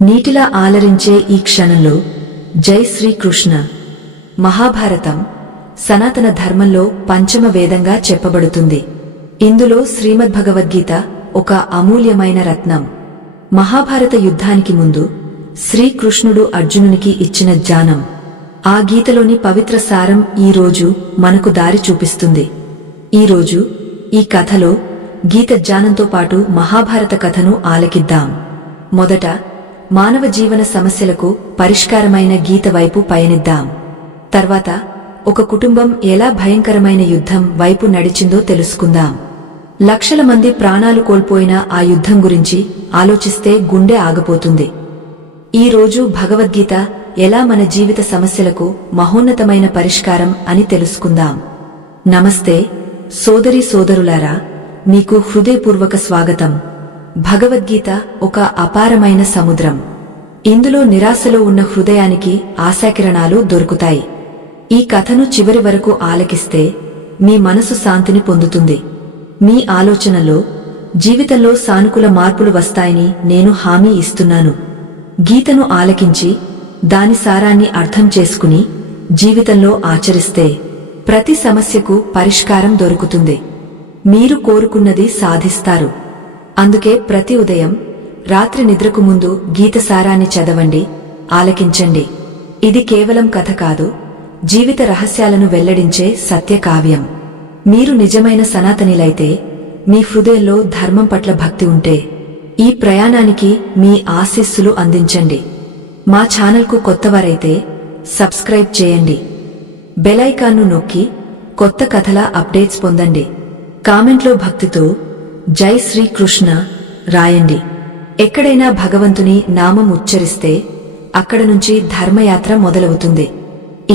నీటిలా ఆలరించే ఈ క్షణంలో జై శ్రీకృష్ణ. మహాభారతం సనాతన ధర్మంలో పంచమ వేదంగా చెప్పబడుతుంది. ఇందులో శ్రీమద్భగవద్గీత ఒక అమూల్యమైన రత్నం. మహాభారత యుద్ధానికి ముందు శ్రీకృష్ణుడు అర్జునునికి ఇచ్చిన జ్ఞానం, ఆ గీతలోని పవిత్ర సారం ఈరోజు మనకు దారి చూపిస్తుంది. ఈరోజు ఈ కథలో గీత జ్ఞానంతో పాటు మహాభారత కథను ఆలకిద్దాం. మొదట మానవ జీవన సమస్యలకు పరిష్కారమైన గీత వైపు పయనిద్దాం. తర్వాత ఒక కుటుంబం ఎలా భయంకరమైన యుద్ధం వైపు నడిచిందో తెలుసుకుందాం. లక్షల మంది ప్రాణాలు కోల్పోయిన ఆ యుద్ధం గురించి ఆలోచిస్తే గుండె ఆగిపోతుంది. ఈ రోజు భగవద్గీత ఎలా మన జీవిత సమస్యలకు మహోన్నతమైన పరిష్కారం అని తెలుసుకుందాం. నమస్తే సోదరీ సోదరులారా, మీకు హృదయపూర్వక స్వాగతం. భగవద్గీత ఒక అపారమైన సముద్రం. ఇందులో నిరాశలో ఉన్న హృదయానికి ఆశాకిరణాలు దొరుకుతాయి. ఈ కథను చివరి వరకు ఆలకిస్తే మీ మనసు శాంతిని పొందుతుంది. మీ ఆలోచనలో, జీవితంలో సానుకూల మార్పులు వస్తాయని నేను హామీ ఇస్తున్నాను. గీతను ఆలకించి దాని సారాన్ని అర్థం చేసుకుని జీవితంలో ఆచరిస్తే ప్రతి సమస్యకు పరిష్కారం దొరుకుతుంది. మీరు కోరుకున్నది సాధిస్తారు. అందుకే ప్రతి ఉదయం, రాత్రి నిద్రకు ముందు గీత సారాన్ని చదవండి, ఆలకించండి. ఇది కేవలం కథ కాదు, జీవిత రహస్యాలను వెల్లడించే సత్యకావ్యం. మీరు నిజమైన సనాతనిలైతే, మీ హృదయంలో ధర్మం పట్ల భక్తి ఉంటే, ఈ ప్రయాణానికి మీ ఆశీస్సులు అందించండి. మా ఛానల్కు కొత్తవారైతే సబ్స్క్రైబ్ చేయండి. బెల్ ఐకాన్ను నొక్కి కొత్త కథల అప్డేట్స్ పొందండి. కామెంట్లో భక్తితో జై శ్రీకృష్ణ రాయండి. ఎక్కడైనా భగవంతుని నామం ఉచ్చరిస్తే అక్కడ నుంచి ధర్మయాత్ర మొదలవుతుంది.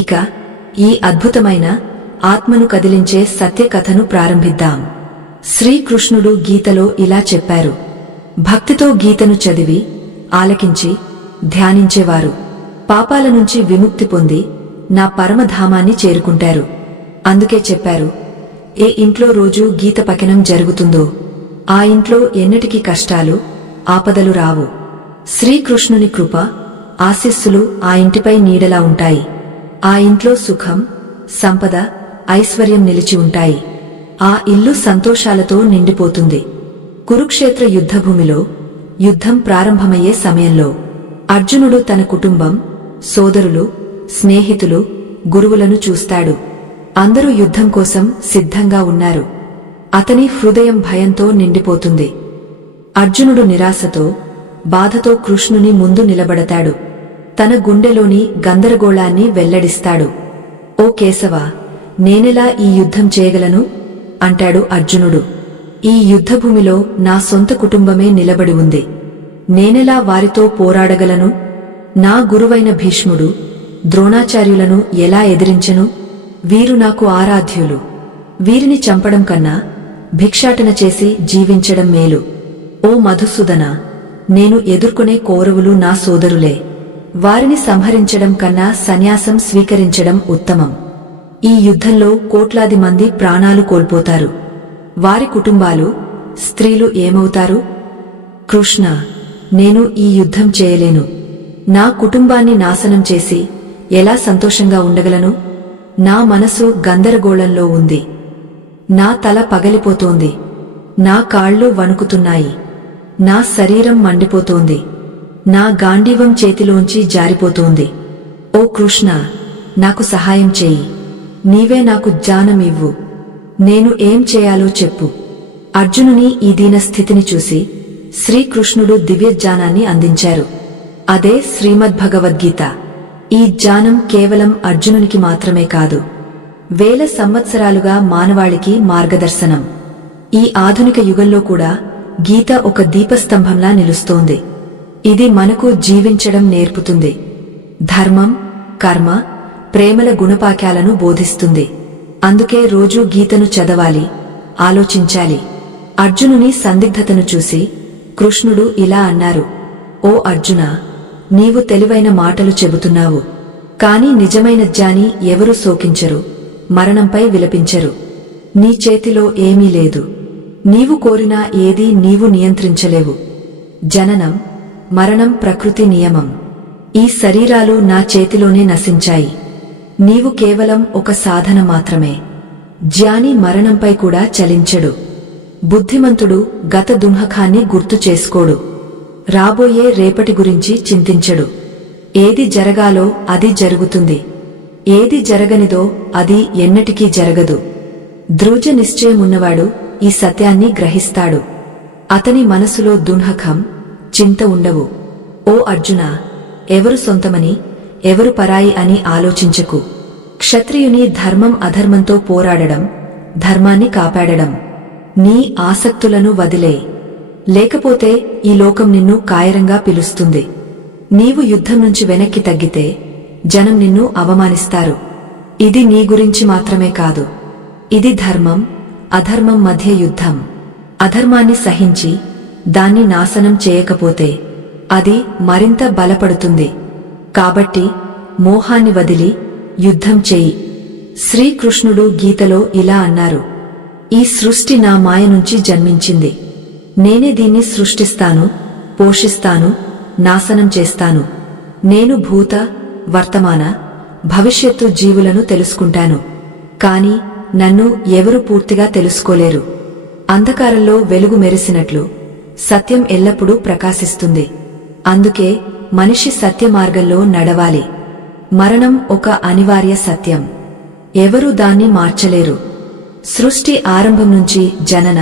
ఇక ఈ అద్భుతమైన ఆత్మను కదిలించే సత్యకథను ప్రారంభిద్దాం. శ్రీకృష్ణుడు గీతలో ఇలా చెప్పారు: భక్తితో గీతను చదివి, ఆలకించి, ధ్యానించేవారు పాపాల నుంచి విముక్తి పొంది నా పరమధామాన్ని చేరుకుంటారు. అందుకే చెప్పారు, ఏ ఇంట్లో రోజు గీత పఠనం జరుగుతుందో ఆ ఇంట్లో ఎన్నటికీ కష్టాలు, ఆపదలు రావు. శ్రీకృష్ణుని కృప, ఆశీస్సులు ఆ ఇంటిపై నీడలా ఉంటాయి. ఆ ఇంట్లో సుఖం, సంపద, ఐశ్వర్యం నిలిచి ఉంటాయి. ఆ ఇల్లు సంతోషాలతో నిండిపోతుంది. కురుక్షేత్ర యుద్ధభూమిలో యుద్ధం ప్రారంభమయ్యే సమయంలో అర్జునుడు తన కుటుంబం, సోదరులు, స్నేహితులు, గురువులను చూస్తాడు. అందరూ యుద్ధం కోసం సిద్ధంగా ఉన్నారు. అతని హృదయం భయంతో నిండిపోతుంది. అర్జునుడు నిరాశతో, బాధతో కృష్ణుని ముందు నిలబడతాడు. తన గుండెలోని గందరగోళాన్ని వెల్లడిస్తాడు. ఓ కేశవా, నేనెలా ఈ యుద్ధం చేయగలను అంటాడు అర్జునుడు. ఈ యుద్ధభూమిలో నా సొంత కుటుంబమే నిలబడి ఉంది. నేనెలా వారితో పోరాడగలను? నా గురువైన భీష్ముడు, ద్రోణాచార్యులను ఎలా ఎదిరించను? వీరు నాకు ఆరాధ్యులు. వీరిని చంపడం కన్నా భిక్షాటన చేసి జీవించడం మేలు. ఓ మధుసూదన, నేను ఎదుర్కొనే కౌరవులు నా సోదరులే. వారిని సంహరించడం కన్నా సన్యాసం స్వీకరించడం ఉత్తమం. ఈ యుద్ధంలో కోట్లాది మంది ప్రాణాలు కోల్పోతారు. వారి కుటుంబాలు, స్త్రీలు ఏమవుతారు? కృష్ణ, నేను ఈ యుద్ధం చేయలేను. నా కుటుంబాన్ని నాశనం చేసి ఎలా సంతోషంగా ఉండగలను? నా మనసు గందరగోళంలో ఉంది. నా తల పగలిపోతోంది. నా కాళ్ళు వణుకుతున్నాయి. నా శరీరం మండిపోతోంది. నా గాంధీవం చేతిలోంచి జారిపోతోంది. ఓ కృష్ణ, నాకు సహాయం చేయి. నీవే నాకు జ్ఞానం ఇవ్వు. నేను ఏం చేయాలో చెప్పు. అర్జునుని ఈ దీన స్థితిని చూసి శ్రీకృష్ణుడు దివ్య జ్ఞానాన్ని అందించారు. అదే శ్రీమద్భగవద్గీత. ఈ జ్ఞానం కేవలం అర్జునునికి మాత్రమే కాదు, వేల సంవత్సరాలుగా మానవాళికి మార్గదర్శనం. ఈ ఆధునిక యుగంలో కూడా గీత ఒక దీపస్తంభంలా నిలుస్తోంది. ఇది మనకు జీవించడం నేర్పుతుంది. ధర్మం, కర్మ, ప్రేమల గుణపాఠాలను బోధిస్తుంది. అందుకే రోజూ గీతను చదవాలి, ఆలోచించాలి. అర్జునుని సందిగ్ధతను చూసి కృష్ణుడు ఇలా అన్నారు: ఓ అర్జునా, నీవు తెలివైన మాటలు చెబుతున్నావు. కాని నిజమైన జ్ఞాని ఎవరూ శోకించరు, మరణంపై విలపించరు. నీ చేతిలో ఏమీ లేదు. నీవు కోరినా ఏదీ నీవు నియంత్రించలేవు. జననం, మరణం ప్రకృతి నియమం. ఈ శరీరాలు నా చేతిలోనే నశించాయి. నీవు కేవలం ఒక సాధన మాత్రమే. జ్ఞాని మరణంపై కూడా చలించడు. బుద్ధిమంతుడు గత దుఃఖాన్ని గుర్తు చేసుకోడు. రాబోయే రేపటి గురించి చింతించడు. ఏది జరగాలో అది జరుగుతుంది. ఏది జరగనిదో అది ఎన్నటికీ జరగదు. దృఢ నిశ్చయమున్నవాడు ఈ సత్యాన్ని గ్రహిస్తాడు. అతని మనసులో దుఃఖం, చింత ఉండవు. ఓ అర్జునా, ఎవరు సొంతమని ఎవరు పరాయి అని ఆలోచించకు. క్షత్రియుని ధర్మం అధర్మంతో పోరాడడం, ధర్మాన్ని కాపాడడం. నీ ఆసక్తులను వదిలే. లేకపోతే ఈ లోకం నిన్ను కాయరంగా పిలుస్తుంది. నీవు యుద్ధం నుంచి వెనక్కి తగ్గితే జనం నిన్ను అవమానిస్తారు. ఇది నీ గురించి మాత్రమే కాదు. ఇది ధర్మం అధర్మం మధ్య యుద్ధం. అధర్మాన్ని సహించి దాన్ని నాశనం చేయకపోతే అది మరింత బలపడుతుంది. కాబట్టి మోహాన్ని వదిలి యుద్ధం చేయి. శ్రీకృష్ణుడు గీతలో ఇలా అన్నారు, ఈ సృష్టి నా మాయ నుంచి జన్మించింది. నేనే దీన్ని సృష్టిస్తాను, పోషిస్తాను, నాశనం చేస్తాను. నేను భూత, వర్తమాన, భవిష్యత్తు జీవులను తెలుసుకుంటాను. కాని నన్ను ఎవరు పూర్తిగా తెలుసుకోలేరు. అంధకారంలో వెలుగు మెరిసినట్లు సత్యం ఎల్లప్పుడూ ప్రకాశిస్తుంది. అందుకే మనిషి సత్య మార్గంలో నడవాలి. మరణం ఒక అనివార్య సత్యం. ఎవరూ దాన్ని మార్చలేరు. సృష్టి ఆరంభం నుంచి జనన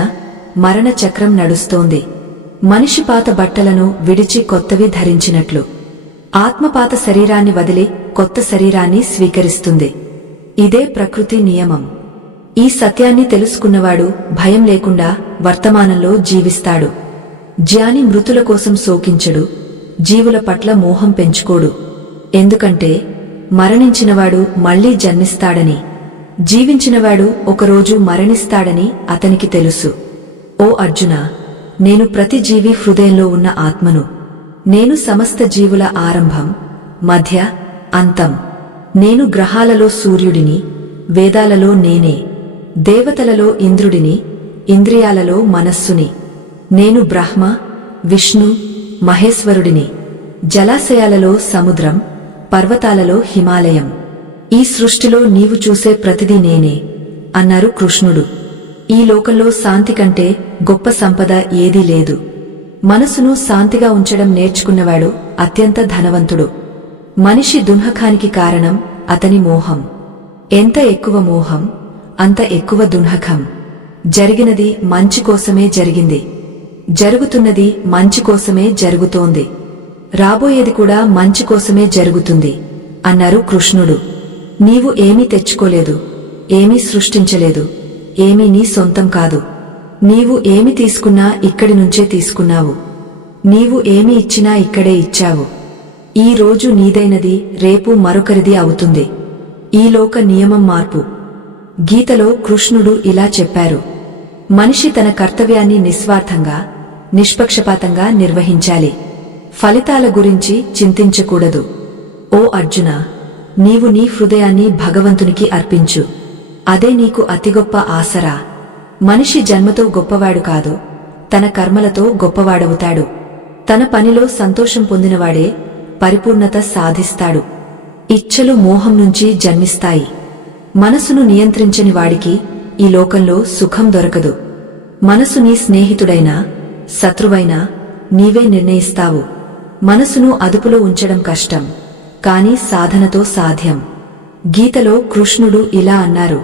మరణ చక్రం నడుస్తోంది. మనిషి పాత బట్టలను విడిచి కొత్తవి ధరించినట్లు ఆత్మపాత శరీరాన్ని వదిలి కొత్త శరీరాన్ని స్వీకరిస్తుంది. ఇదే ప్రకృతి నియమం. ఈ సత్యాన్ని తెలుసుకున్నవాడు భయం లేకుండా వర్తమానంలో జీవిస్తాడు. జ్ఞాని మృతుల కోసం శోకించడు, జీవుల పట్ల మోహం పెంచుకోడు. ఎందుకంటే మరణించినవాడు మళ్లీ జన్మిస్తాడని, జీవించినవాడు ఒకరోజు మరణిస్తాడని అతనికి తెలుసు. ఓ అర్జునా, నేను ప్రతి జీవి హృదయంలో ఉన్న ఆత్మను. నేను సమస్త జీవుల ఆరంభం, మధ్య, అంతం. నేను గ్రహాలలో సూర్యుడిని, వేదాలలో నేనే. దేవతలలో ఇంద్రుడిని, ఇంద్రియాలలో మనస్సుని. నేను బ్రహ్మ, విష్ణు, మహేశ్వరుడిని. జలాశయాలలో సముద్రం, పర్వతాలలో హిమాలయం. ఈ సృష్టిలో నీవు చూసే ప్రతిదీ నేనే అన్నారు కృష్ణుడు. ఈ లోకంలో శాంతి కంటే గొప్ప సంపద ఏదీ లేదు. మనసును శాంతిగా ఉంచడం నేర్చుకున్నవాడు అత్యంత ధనవంతుడు. మనిషి దుఃఖానికి కారణం అతని మోహం. ఎంత ఎక్కువ మోహం అంత ఎక్కువ దుఃఖం. జరిగినది మంచి కోసమే జరిగింది. జరుగుతున్నది మంచి కోసమే జరుగుతోంది. రాబోయేది కూడా మంచి కోసమే జరుగుతుంది అన్నారు కృష్ణుడు. నీవు ఏమీ తెచ్చుకోలేదు, ఏమీ సృష్టించలేదు, ఏమీ నీ సొంతం కాదు. నీవు ఏమి తీసుకున్నా ఇక్కడి నుంచే తీసుకున్నావు. నీవు ఏమి ఇచ్చినా ఇక్కడే ఇచ్చావు. ఈ రోజు నీదైనది రేపు మరొకరిది అవుతుంది. ఈ లోక నియమం మార్పు. గీతలో కృష్ణుడు ఇలా చెప్పారు, మనిషి తన కర్తవ్యాన్ని నిస్వార్థంగా, నిష్పక్షపాతంగా నిర్వహించాలి. ఫలితాల గురించి చింతించకూడదు. ఓ అర్జునా, నీవు నీ హృదయాన్ని భగవంతునికి అర్పించు. అదే నీకు అతిగొప్ప ఆసరా. మనిషి జన్మతో గొప్పవాడు కాదు, తన కర్మలతో గొప్పవాడవుతాడు. తన పనిలో సంతోషం పొందినవాడే పరిపూర్ణత సాధిస్తాడు. ఇచ్ఛలు మోహం నుంచి జన్మిస్తాయి. మనసును నియంత్రించని వాడికి ఈ లోకంలో సుఖం దొరకదు. మనసు నీ స్నేహితుడైనా శత్రువైనా నీవే నిర్ణయిస్తావు. మనసును అదుపులో ఉంచడం కష్టం, కాని సాధనతో సాధ్యం. గీతలో కృష్ణుడు ఇలా అన్నారు,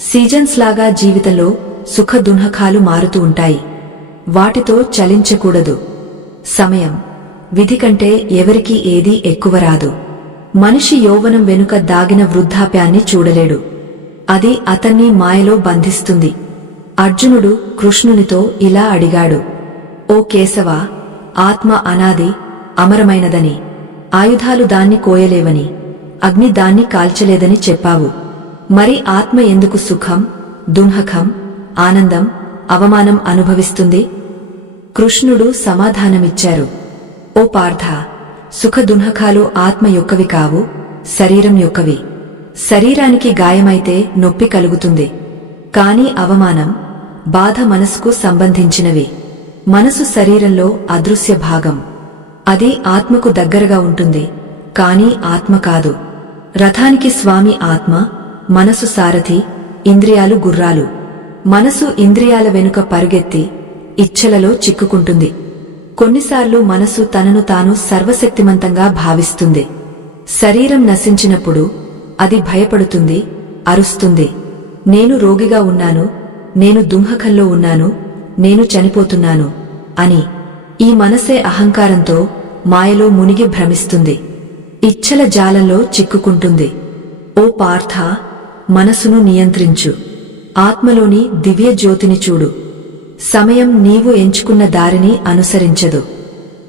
సీజన్స్ లాగా జీవితంలో సుఖ దుఃఖాలు మారుతూ ఉంటాయి. వాటితో చలించకూడదు. సమయం, విధి కంటే ఎవరికీ ఏదీ ఎక్కువ రాదు. మనిషి యౌవనం వెనుక దాగిన వృద్ధాప్యాన్ని చూడలేడు. అది అతన్ని మాయలో బంధిస్తుంది. అర్జునుడు కృష్ణునితో ఇలా అడిగాడు, ఓ కేశవా, ఆత్మ అనాది, అమరమైనదని, ఆయుధాలు దాన్ని కోయలేవని, అగ్ని దాన్ని కాల్చలేదని చెప్పావు. మరి ఆత్మ ఎందుకు సుఖం, దుఃఖం, ఆనందం, అవమానం అనుభవిస్తుంది? కృష్ణుడు సమాధానమిచ్చారు, ఓ పార్థ, సుఖ దుఃఖాలు ఆత్మ యొక్కవి కావు, శరీరం యొక్కవి. శరీరానికి గాయమైతే నొప్పి కలుగుతుంది. కాని అవమానం, బాధ మనసుకు సంబంధించినవి. మనసు శరీరంలో అదృశ్య భాగం. అది ఆత్మకు దగ్గరగా ఉంటుంది, కాని ఆత్మ కాదు. రథానికి స్వామి ఆత్మ, మనసు సారథి, ఇంద్రియాలు గుర్రాలు. మనసు ఇంద్రియాల వెనుక పరుగెత్తి ఇచ్ఛలలో చిక్కుకుంటుంది. కొన్నిసార్లు మనసు తనను తాను సర్వశక్తిమంతంగా భావిస్తుంది. శరీరం నశించినప్పుడు అది భయపడుతుంది, అరుస్తుంది. నేను రోగిగా ఉన్నాను, నేను దుంహకంలో ఉన్నాను, నేను చనిపోతున్నాను అని. ఈ మనసే అహంకారంతో మాయలో మునిగి భ్రమిస్తుంది, ఇచ్ఛల జాలంలో చిక్కుకుంటుంది. ఓ పార్థ, మనసును నియంత్రించు. ఆత్మలోని దివ్య జ్యోతిని చూడు. సమయం నీవు ఎంచుకున్న దారిని అనుసరించదు.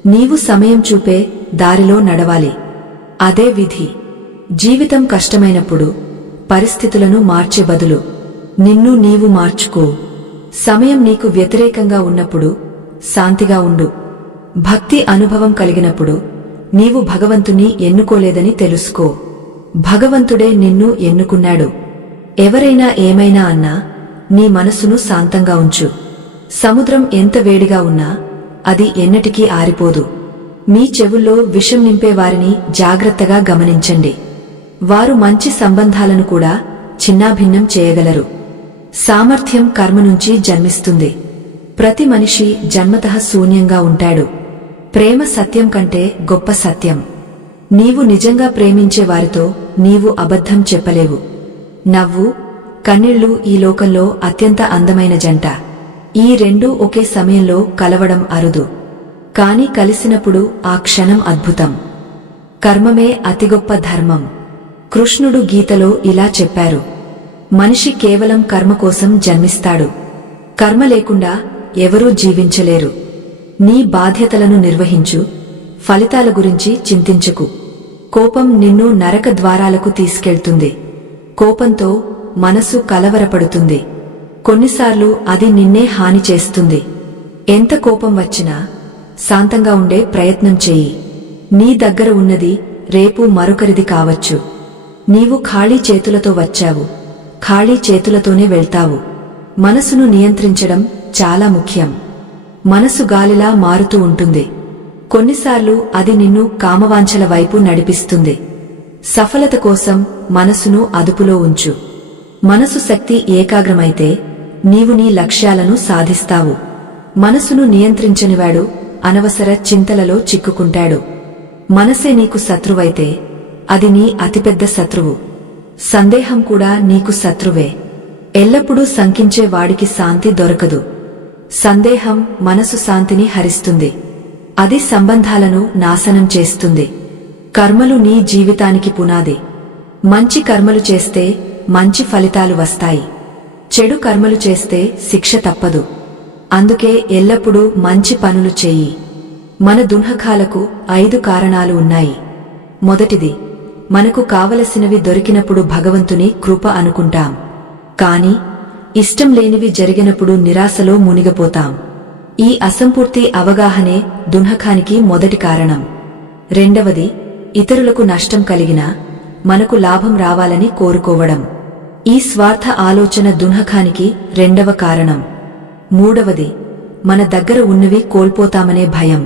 నీవు సమయం చూపే దారిలో నడవాలి. అదే విధి. జీవితం కష్టమైనప్పుడు పరిస్థితులను మార్చే బదులు నిన్ను నీవు మార్చుకో. సమయం నీకు వ్యతిరేకంగా ఉన్నప్పుడు శాంతిగా ఉండు. భక్తి అనుభవం కలిగినప్పుడు నీవు భగవంతుని ఎన్నుకోలేదని తెలుసుకో. భగవంతుడే నిన్ను ఎన్నుకున్నాడు. ఎవరైనా ఏమైనా అన్నా నీ మనసును శాంతంగా ఉంచు. సముద్రం ఎంత వేడిగా ఉన్నా అది ఎన్నటికీ ఆరిపోదు. మీ చెవుల్లో విషం నింపేవారిని జాగ్రత్తగా గమనించండి. వారు మంచి సంబంధాలను కూడా చిన్నాభిన్నం చేయగలరు. సామర్థ్యం కర్మ నుంచి జన్మిస్తుంది. ప్రతి మనిషి జన్మతః శూన్యంగా ఉంటాడు. ప్రేమ సత్యం కంటే గొప్ప సత్యం. నీవు నిజంగా ప్రేమించే వారితో నీవు అబద్ధం చెప్పలేవు. నవ్వు, కన్నీళ్లు ఈ లోకంలో అత్యంత అందమైన జంట. ఈ రెండూ ఒకే సమయంలో కలవడం అరుదు. కాని కలిసినప్పుడు ఆ క్షణం అద్భుతం. కర్మమే అతి గొప్ప ధర్మం. కృష్ణుడు గీతలో ఇలా చెప్పారు: మనిషి కేవలం కర్మ కోసం జన్మిస్తాడు. కర్మ లేకుండా ఎవరూ జీవించలేరు. నీ బాధ్యతలను నిర్వహించు, ఫలితాల గురించి చింతించకు. కోపం నిన్ను నరక ద్వారాలకు తీసుకెళ్తుంది. కోపంతో మనసు కలవరపడుతుంది. కొన్నిసార్లు అది నిన్నే హాని చేస్తుంది. ఎంత కోపం వచ్చినా శాంతంగా ఉండే ప్రయత్నం చెయ్యి. నీ దగ్గర ఉన్నది రేపు మరొకరిది కావచ్చు. నీవు ఖాళీ చేతులతో వచ్చావు, ఖాళీ చేతులతోనే వెళ్తావు. మనసును నియంత్రించడం చాలా ముఖ్యం. మనసు గాలిలా మారుతూ ఉంటుంది. కొన్నిసార్లు అది నిన్ను కామవాంఛల వైపు నడిపిస్తుంది. సఫలత కోసం మనసును అదుపులో ఉంచు. మనసు శక్తి ఏకాగ్రమైతే నీవు నీ లక్ష్యాలను సాధిస్తావు. మనసును నియంత్రించనివాడు అనవసర చింతలలో చిక్కుకుంటాడు. మనసే నీకు శత్రువైతే అది నీ అతిపెద్ద శత్రువు. సందేహం కూడా నీకు శత్రువే. ఎల్లప్పుడూ శంకించే వాడికి శాంతి దొరకదు. సందేహం మనసు శాంతిని హరిస్తుంది. అది సంబంధాలను నాశనం చేస్తుంది. కర్మలు నీ జీవితానికి పునాది. మంచి కర్మలు చేస్తే మంచి ఫలితాలు వస్తాయి. చెడు కర్మలు చేస్తే శిక్ష తప్పదు. అందుకే ఎల్లప్పుడూ మంచి పనులు చెయ్యి. మన దున్హకాలకు 5 కారణాలు ఉన్నాయి. మొదటిది, మనకు కావలసినవి దొరికినప్పుడు భగవంతుని కృప అనుకుంటాం. కాని ఇష్టం లేనివి జరిగినప్పుడు నిరాశలో మునిగిపోతాం. ఈ అసంపూర్తి అవగాహనే దున్హకానికి మొదటి కారణం. రెండవది, ఇతరులకు నష్టం కలిగినా మనకు లాభం రావాలని కోరుకోవడం. ఈ స్వార్థ ఆలోచన దున్హకానికి రెండవ కారణం. మూడవది, మన దగ్గర ఉన్నవి కోల్పోతామనే భయం.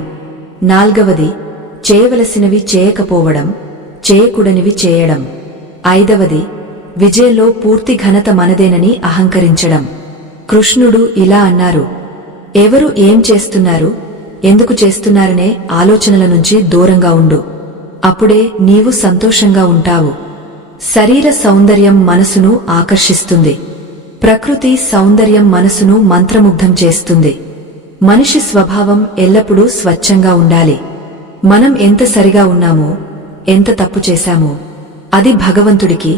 నాల్గవది, చేయవలసినవి చేయకపోవడం, చేయకూడనివి చేయడం. ఐదవది, విజయంలో పూర్తి ఘనత మనదేనని అహంకరించడం. కృష్ణుడు ఇలా అన్నారు: ఎవరు ఏం చేస్తున్నారు, ఎందుకు చేస్తున్నారనే ఆలోచనల నుంచి దూరంగా ఉండు. అప్పుడే నీవు సంతోషంగా ఉంటావు. శరీర సౌందర్యం మనసును ఆకర్షిస్తుంది. ప్రకృతి సౌందర్యం మనసును మంత్రముగ్ధం చేస్తుంది. మనిషి స్వభావం ఎల్లప్పుడూ స్వచ్ఛంగా ఉండాలి. మనం ఎంత సరిగా ఉన్నామో, ఎంత తప్పు చేశామో అది భగవంతుడికి,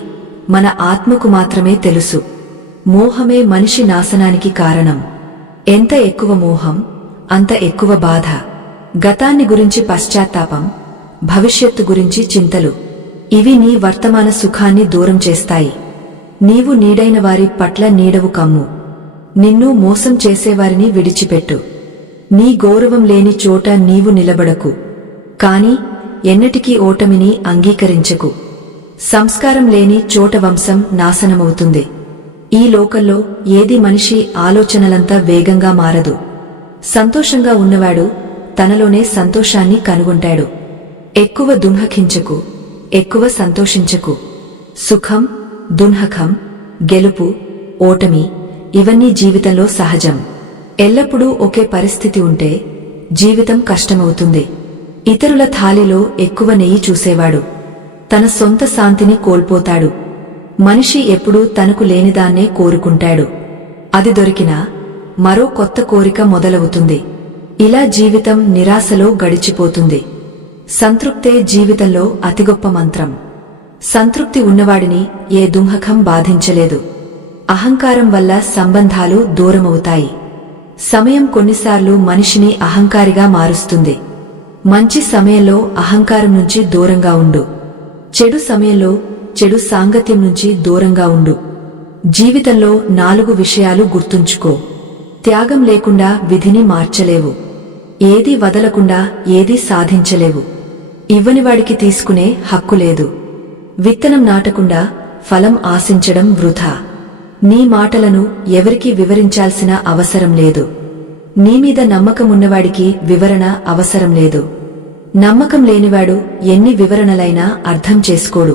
మన ఆత్మకు మాత్రమే తెలుసు. మోహమే మనిషి నాశనానికి కారణం. ఎంత ఎక్కువ మోహం, అంత ఎక్కువ బాధ. గతాన్ని గురించి పశ్చాత్తాపం, భవిష్యత్తు గురించి చింతలు. ఇవి నీ వర్తమాన సుఖాన్ని దూరం చేస్తాయి. నీవు నీడైన వారి పట్ల నీడవు కమ్ము. నిన్ను మోసం చేసేవారిని విడిచిపెట్టు. నీ గౌరవం లేని చోట నీవు నిలబడకు. కాని ఎన్నటికీ ఓటమిని అంగీకరించకు. సంస్కారం లేని చోట వంశం నాశనమవుతుంది. ఈ లోకంలో ఏది మనిషి ఆలోచనలంతా వేగంగా మారదు. సంతోషంగా ఉన్నవాడు తనలోనే సంతోషాన్ని కనుగొంటాడు. ఎక్కువ దున్హకించకు, ఎక్కువ సంతోషించకు. సుఖం, దున్హకం, గెలుపు, ఓటమి ఇవన్నీ జీవితంలో సహజం. ఎల్లప్పుడూ ఒకే పరిస్థితి ఉంటే జీవితం కష్టమవుతుంది. ఇతరుల థాలిలో ఎక్కువ నెయ్యి చూసేవాడు తన సొంత శాంతిని కోల్పోతాడు. మనిషి ఎప్పుడూ తనకు లేనిదాన్నే కోరుకుంటాడు. అది దొరికినా మరో కొత్త కోరిక మొదలవుతుంది. ఇలా జీవితం నిరాశలో గడిచిపోతుంది. సంతృప్తే జీవితంలో అతిగొప్ప మంత్రం. సంతృప్తి ఉన్నవాడిని ఏ దుంహకం బాధించలేదు. అహంకారం వల్ల సంబంధాలు దూరమవుతాయి. సమయం కొన్నిసార్లు మనిషిని అహంకారిగా మారుస్తుంది. మంచి సమయంలో అహంకారం నుంచి దూరంగా ఉండు. చెడు సమయంలో చెడు సాంగత్యం నుంచి దూరంగా ఉండు. జీవితంలో 4 విషయాలు గుర్తుంచుకో. త్యాగం లేకుండా విధిని మార్చలేవు. ఏదీ వదలకుండా ఏదీ సాధించలేవు. ఇవ్వనివాడికి తీసుకునే హక్కు లేదు. విత్తనం నాటకుండా ఫలం ఆశించడం వృథా. నీ మాటలను ఎవరికీ వివరించాల్సిన అవసరం లేదు. నీమీద నమ్మకమున్నవాడికి వివరణ అవసరం లేదు. నమ్మకం లేనివాడు ఎన్ని వివరణలైనా అర్థం చేసుకోడు.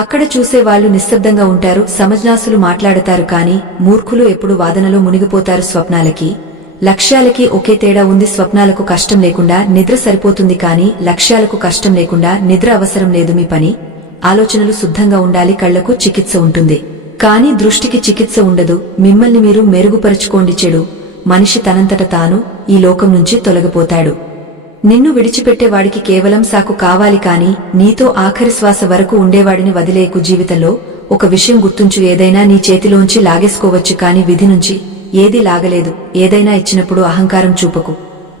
అక్కడ చూసేవాళ్లు నిశ్శబ్దంగా ఉంటారు. సమజ్ఞాసులు మాట్లాడతారు కాని మూర్ఖులు ఎప్పుడు వాదనలో మునిగిపోతారు. స్వప్నాలకి లక్ష్యాలకి ఒకే తేడా ఉంది. స్వప్నాలకు కష్టం లేకుండా నిద్ర సరిపోతుంది కాని లక్ష్యాలకు కష్టం లేకుండా నిద్ర అవసరం లేదు. మీ పని ఆలోచనలు శుద్ధంగా ఉండాలి. కళ్లకు చికిత్స ఉంటుంది కాని దృష్టికి చికిత్స ఉండదు. మిమ్మల్ని మీరు మెరుగుపరుచుకోండి. చెడు మనిషి తనంతట తాను ఈ లోకం నుంచి తొలగిపోతాడు. నిన్ను విడిచిపెట్టేవాడికి కేవలం సాకు కావాలి కాని నీతో ఆఖరి శ్వాస వరకు ఉండేవాడిని వదిలేకు. జీవితంలో ఒక విషయం గుర్తుంచు. ఏదైనా నీ చేతిలోంచి లాగేసుకోవచ్చు కాని విధి నుంచి ఏదీ లాగలేదు. ఏదైనా ఇచ్చినప్పుడు అహంకారం చూపకు.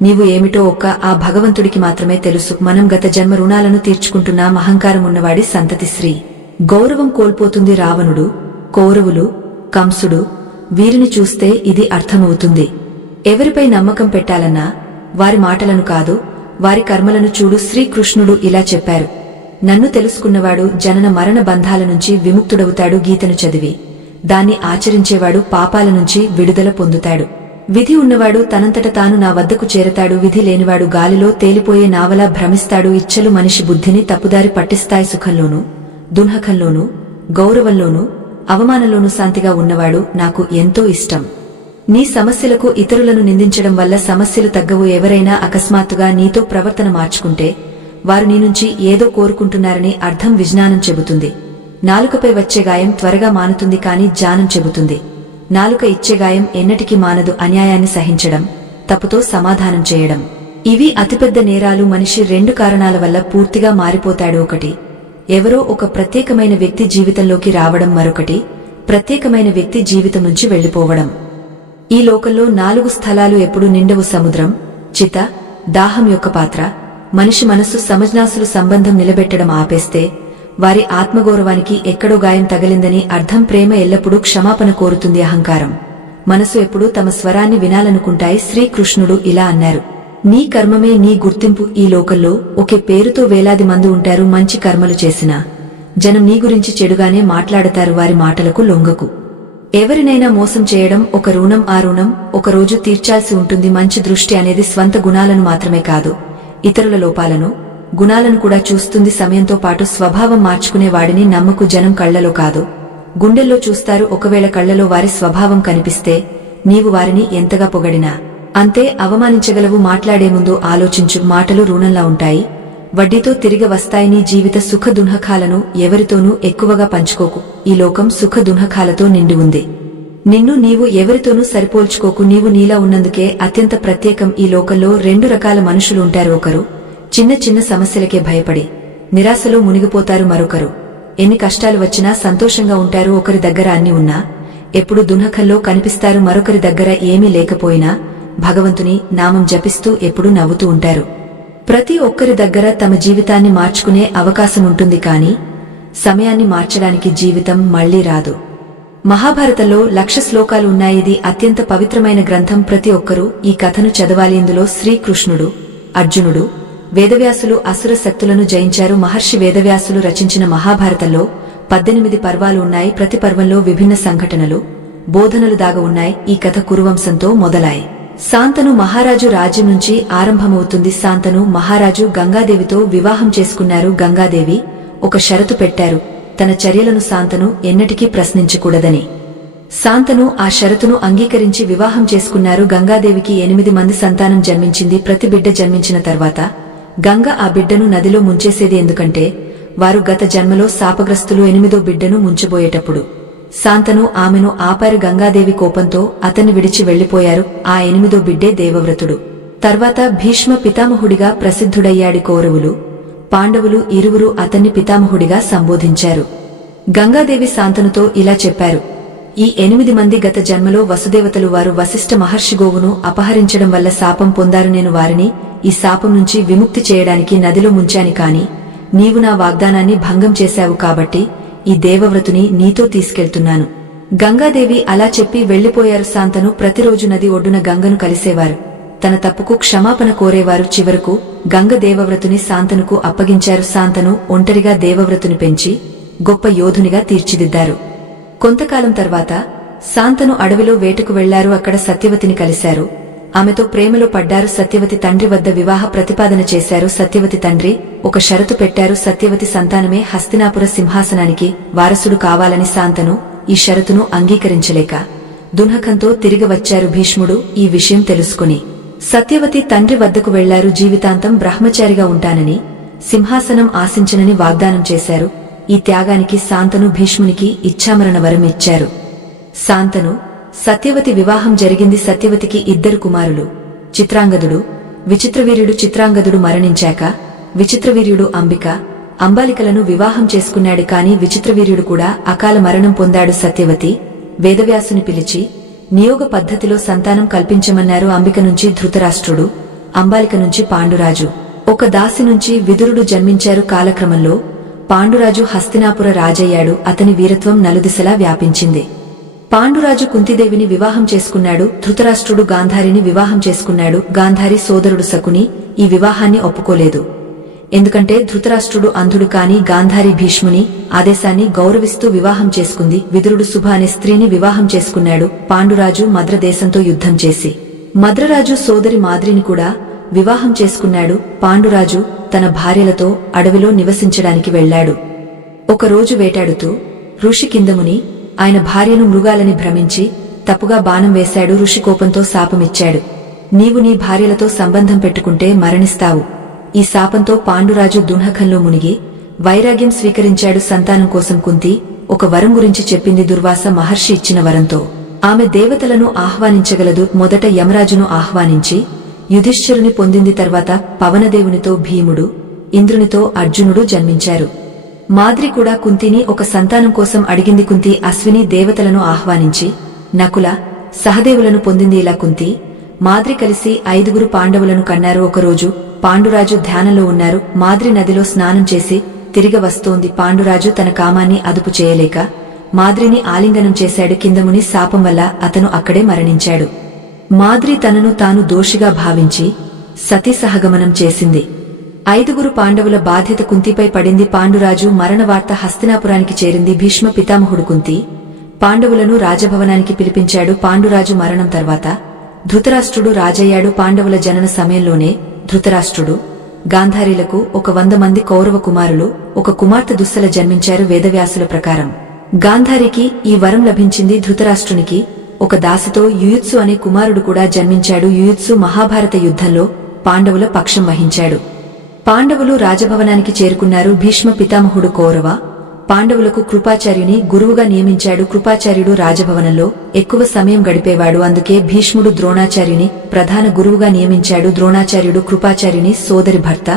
నీవు ఏమిటో ఒక్క ఆ భగవంతుడికి మాత్రమే తెలుసు. మనం గత జన్మ రుణాలను తీర్చుకుంటున్నాం. అహంకారం ఉన్నవాడి సంతతి శ్రీ గౌరవం కోల్పోతుంది. రావణుడు, కౌరవులు, కంసుడు వీరిని చూస్తే ఇది అర్థమవుతుంది. ఎవరిపై నమ్మకం పెట్టాలన్నా వారి మాటలను కాదు వారి కర్మలను చూడు. శ్రీకృష్ణుడు ఇలా చెప్పారు. నన్ను తెలుసుకున్నవాడు జనన మరణ బంధాల నుంచి విముక్తుడవుతాడు. గీతను చదివి దాన్ని ఆచరించేవాడు పాపాల నుంచి విడుదల పొందుతాడు. విధి ఉన్నవాడు తనంతట తాను నా వద్దకు చేరతాడు. విధి లేనివాడు గాలిలో తేలిపోయే నావలా భ్రమిస్తాడు. ఇచ్చలు మనిషి బుద్ధిని తప్పుదారి పట్టిస్తాయి. సుఖంలోనూ దున్హకంలోనూ గౌరవంలోనూ అవమానంలోనూ శాంతిగా ఉన్నవాడు నాకు ఎంతో ఇష్టం. నీ సమస్యలకు ఇతరులను నిందించడం వల్ల సమస్యలు తగ్గవు. ఎవరైనా అకస్మాత్తుగా నీతో ప్రవర్తన మార్చుకుంటే వారు నీ నుంచి ఏదో కోరుకుంటున్నారని అర్థం. విజ్ఞానం చెబుతుంది నాలుకపై వచ్చే గాయం త్వరగా మానుతుంది కాని జ్ఞానం చెబుతుంది నాలుక ఇచ్చే గాయం ఎన్నటికీ మానదు. అన్యాయాన్ని సహించడం, తప్పుతో సమాధానం చేయడం ఇవి అతిపెద్ద నేరాలు. మనిషి 2 కారణాల వల్ల పూర్తిగా మారిపోతాడు. ఒకటి ఎవరో ఒక ప్రత్యేకమైన వ్యక్తి జీవితంలోకి రావడం. మరొకటి ప్రత్యేకమైన వ్యక్తి జీవితం నుంచి వెళ్లిపోవడం. ఈ లోకంలో 4 స్థలాలు ఎప్పుడు నిండవు. సముద్రం, చిత, దాహం యొక్క పాత్ర. మనిషి మనస్సు సమజ్ఞాసులు సంబంధం నిలబెట్టడం ఆపేస్తే వారి ఆత్మగౌరవానికి ఎక్కడో గాయం తగిలిందని అర్థం. ప్రేమ ఎల్లప్పుడూ క్షమాపణ కోరుతుంది. అహంకారం, మనసు ఎప్పుడూ తమ స్వరాన్ని వినాలనుకుంటాయి. శ్రీకృష్ణుడు ఇలా అన్నారు. నీ కర్మమే నీ గుర్తింపు. ఈ లోకంలో ఒకే పేరుతో వేలాది మంది ఉంటారు. మంచి కర్మలు చేసినా జనం నీ గురించి చెడుగానే మాట్లాడతారు. వారి మాటలకు లొంగకు. ఎవరినైనా మోసం చేయడం ఒక రుణం. ఆ రుణం ఒక రోజు తీర్చాల్సి ఉంటుంది. మంచి దృష్టి అనేది స్వంత గుణాలను మాత్రమే కాదు ఇతరుల లోపాలను గుణాలను కూడా చూస్తుంది. సమయంతో పాటు స్వభావం మార్చుకునే వాడిని నమ్మకు. జనం కళ్లలో కాదు గుండెల్లో చూస్తారు. ఒకవేళ కళ్లలో వారి స్వభావం కనిపిస్తే నీవు వారిని ఎంతగా పొగడినా అంతే అవమానించగలవు. మాట్లాడే ముందు ఆలోచించు. మాటలు రుణంలా ఉంటాయి, వడ్డీతో తిరిగి వస్తాయి. నీ జీవిత సుఖ దున్హకాలను ఎవరితోనూ ఎక్కువగా పంచుకోకు. ఈ లోకం సుఖ దున్హకాలతో నిండి ఉంది. నిన్ను నీవు ఎవరితోనూ సరిపోల్చుకోకు. నీవు నీలా ఉన్నందుకే అత్యంత ప్రత్యేకం. ఈ లోకంలో 2 రకాల మనుషులు ఉంటారు. ఒకరు చిన్న చిన్న సమస్యలకే భయపడి నిరాశలో మునిగిపోతారు. మరొకరు ఎన్ని కష్టాలు వచ్చినా సంతోషంగా ఉంటారు. ఒకరి దగ్గర అన్ని ఉన్నా ఎప్పుడు దున్హకంలో కనిపిస్తారు. మరొకరి దగ్గర ఏమీ లేకపోయినా భగవంతుని నామం జపిస్తూ ఎప్పుడూ నవ్వుతూ ఉంటారు. ప్రతి ఒక్కరి దగ్గర తమ జీవితాన్ని మార్చుకునే అవకాశం ఉంటుంది కాని సమయాన్ని మార్చడానికి జీవితం మళ్లీ రాదు. మహాభారతంలో 1,00,000 శ్లోకాలు ఉన్నాయి. ఇది అత్యంత పవిత్రమైన గ్రంథం. ప్రతి ఒక్కరూ ఈ కథను చదవాలి. ఇందులో శ్రీకృష్ణుడు, అర్జునుడు, వేదవ్యాసులు అసుర శక్తులను జయించారు. మహర్షి వేదవ్యాసులు రచించిన మహాభారతంలో 18 పర్వాలు ఉన్నాయి. ప్రతి పర్వంలో విభిన్న సంఘటనలు, బోధనలు దాగ ఉన్నాయి. ఈ కథ కురువంశంతో మొదలాయి. శాంతను మహారాజు రాజ్యం నుంచి ఆరంభమవుతుంది. శాంతను మహారాజు గంగాదేవితో వివాహం చేసుకున్నారు. గంగాదేవి ఒక షరతు పెట్టారు, తన చర్యలను శాంతను ఎన్నటికీ ప్రశ్నించకూడదని. శాంతను ఆ షరతును అంగీకరించి వివాహం చేసుకున్నారు. గంగాదేవికి 8 మంది సంతానం జన్మించింది. ప్రతి బిడ్డ జన్మించిన తర్వాత గంగ ఆ బిడ్డను నదిలో ముంచేసేది. ఎందుకంటే వారు గత జన్మలో శాపగ్రస్తులు. 8వ బిడ్డను ముంచబోయేటప్పుడు శాంతను ఆమెను ఆపారు. గంగాదేవి కోపంతో అతన్ని విడిచి వెళ్లిపోయారు. ఆ 8వ బిడ్డే దేవవ్రతుడు. తర్వాత భీష్మ పితామహుడిగా ప్రసిద్ధుడయ్యాడు. కౌరవులు, పాండవులు ఇరువురు అతన్ని పితామహుడిగా సంబోధించారు. గంగాదేవి శాంతనుతో ఇలా చెప్పారు, ఈ 8 మంది గత జన్మలో వసుదేవతలు. వారు వశిష్ఠ మహర్షి గోవును అపహరించడం వల్ల శాపం పొందారు. నేను వారిని ఈ శాపం నుంచి విముక్తి చేయడానికి నదిలో ముంచాను. కాని నీవు నా వాగ్దానాన్ని భంగం చేశావు కాబట్టి ఈ దేవవ్రతుని నీతో తీసుకెళ్తున్నాను. గంగాదేవి అలా చెప్పి వెళ్లిపోయారు. శాంతను ప్రతిరోజు నది ఒడ్డున గంగను కలిసేవారు. తన తప్పుకు క్షమాపణ కోరేవారు. చివరకు గంగ దేవవ్రతుని శాంతనుకు అప్పగించారు. శాంతను ఒంటరిగా దేవవ్రతుని పెంచి గొప్ప యోధునిగా తీర్చిదిద్దారు. కొంతకాలం తర్వాత శాంతను అడవిలో వేటకు వెళ్లారు. అక్కడ సత్యవతిని కలిశారు. ఆమెతో ప్రేమలో పడ్డారు. సత్యవతి తండ్రి వద్ద వివాహ ప్రతిపాదన చేశారు. సత్యవతి తండ్రి ఒక షరతు పెట్టారు. సత్యవతి సంతానమే హస్తినాపుర సింహాసనానికి వారసుడు కావాలని. శాంతను ఈ షరతును అంగీకరించలేక దున్హకంతో తిరిగి వచ్చారు. భీష్ముడు ఈ విషయం తెలుసుకుని సత్యవతి తండ్రి వద్దకు వెళ్లారు. జీవితాంతం బ్రహ్మచారిగా ఉంటానని, సింహాసనం ఆశించనని వాగ్దానం చేశారు. ఈ త్యాగానికి శాంతను భీష్మునికి ఇచ్ఛామరణ వరం ఇచ్చారు. శాంతను సత్యవతి వివాహం జరిగింది. సత్యవతికి 2 కుమారులు, చిత్రాంగదుడు, విచిత్రవీర్యుడు. చిత్రాంగదుడు మరణించాక విచిత్రవీర్యుడు అంబాలికలను వివాహం చేసుకున్నాడు. కాని విచిత్రవీర్యుడు కూడా అకాల మరణం పొందాడు. సత్యవతి వేదవ్యాసుని పిలిచి నియోగ పద్ధతిలో సంతానం కల్పించమన్నారు. అంబిక నుంచి ధృతరాష్ట్రుడు, అంబాలిక నుంచి పాండురాజు, ఒక దాసి నుంచి విదురుడు జన్మించారు. కాలక్రమంలో పాండురాజు హస్తినాపుర రాజయ్యాడు. అతని వీరత్వం నలుదిశలా వ్యాపించింది. పాండురాజు కుంతిదేవిని వివాహం చేసుకున్నాడు. ధృతరాష్ట్రుడు గాంధారిని వివాహం చేసుకున్నాడు. గాంధారి సోదరుడు శకుని ఈ వివాహాన్ని ఒప్పుకోలేదు. ఎందుకంటే ధృతరాష్ట్రుడు అంధుడు. కాని గాంధారి భీష్ముని ఆదేశాన్ని గౌరవిస్తూ వివాహం చేసుకుంది. విదురుడు శుభ అనే స్త్రీని వివాహం చేసుకున్నాడు. పాండురాజు మద్రదేశంతో యుద్ధం చేసి మద్రరాజు సోదరి మాద్రిని కూడా వివాహం చేసుకున్నాడు. పాండురాజు తన భార్యలతో అడవిలో నివసించడానికి వెళ్లాడు. ఒకరోజు వేటాడుతూ ఋషి కిందముని ఆయన భార్యను మృగాలని భ్రమించి తప్పుగా బాణం వేశాడు. ఋషి కోపంతో శాపమిచ్చాడు, నీవు నీ భార్యలతో సంబంధం పెట్టుకుంటే మరణిస్తావు. ఈ శాపంతో పాండురాజు దున్హకంలో మునిగి వైరాగ్యం స్వీకరించాడు. సంతానం కోసం కుంతి ఒక వరం గురించి చెప్పింది. దుర్వాస మహర్షి ఇచ్చిన వరంతో ఆమె దేవతలను ఆహ్వానించగలదు. మొదట యమరాజును ఆహ్వానించి యుధిష్ఠిరుని పొందింది. తర్వాత పవనదేవునితో భీముడు, ఇంద్రునితో అర్జునుడు జన్మించారు. మాద్రి కూడా కుంతిని ఒక సంతానం కోసం అడిగింది. కుంతి అశ్విని దేవతలను ఆహ్వానించి నకుల, సహదేవులను పొందింది. ఇలా కుంతి, మాద్రి కలిసి 5 పాండవులను కన్నారు. ఒకరోజు పాండురాజు ధ్యానంలో ఉన్నారు. మాద్రి నదిలో స్నానం చేసి తిరిగి వస్తోంది. పాండురాజు తన కామాన్ని అదుపు చేయలేక మాద్రిని ఆలింగనం చేశాడు. కిందముని శాపం వల్ల అతను అక్కడే మరణించాడు. మాద్రి తనను తాను దోషిగా భావించి సతీ సహగమనం చేసింది. 5 పాండవుల బాధ్యత కుంతిపై పడింది. పాండురాజు మరణవార్త హస్తినాపురానికి చేరింది. భీష్మ పితామహుడు కుంతి పాండవులను రాజభవనానికి పిలిపించాడు. పాండురాజు మరణం తర్వాత ధృతరాష్ట్రుడు రాజయ్యాడు. పాండవుల జనన సమయంలోనే ధృతరాష్ట్రుడు, గాంధారీలకు ఒక 100 మంది కౌరవ కుమారులు, ఒక కుమార్తె దుస్సల జన్మించారు. వేదవ్యాసుల ప్రకారం గాంధారికి ఈ వరం లభించింది. ధృతరాష్ట్రునికి ఒక దాసితో యుయుత్సు అనే కుమారుడు కూడా జన్మించాడు. యుయుత్సు మహాభారత యుద్ధంలో పాండవుల పక్షం వహించాడు. పాండవులు రాజభవనానికి చేరుకున్నారు. భీష్మ పితామహుడు కౌరవ పాండవులకు కృపాచార్యుని గురువుగా నియమించాడు. కృపాచార్యుడు రాజభవనంలో ఎక్కువ సమయం గడిపేవాడు. అందుకే భీష్ముడు ద్రోణాచార్యుని ప్రధాన గురువుగా నియమించాడు. ద్రోణాచార్యుడు కృపాచార్యుని సోదరి భర్త,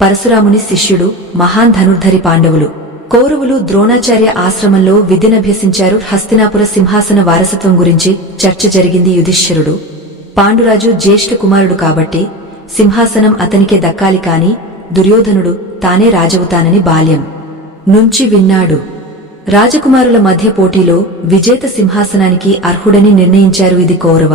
పరశురాముని శిష్యుడు, మహాన్ ధనుర్ధరి. పాండవులు కౌరవులు ద్రోణాచార్య ఆశ్రమంలో విద్యనభ్యసించారు. హస్తినాపుర సింహాసన వారసత్వం గురించి చర్చ జరిగింది. యుధిష్ఠిరుడు పాండురాజు జ్యేష్ఠ కుమారుడు కాబట్టి సింహాసనం అతనికే దక్కాలి. కాని దుర్యోధనుడు తానే రాజవుతానని బాల్యం నుంచి విన్నాడు. రాజకుమారుల మధ్య పోటీలో విజేత సింహాసనానికి అర్హుడని నిర్ణయించారు. ఇది కౌరవ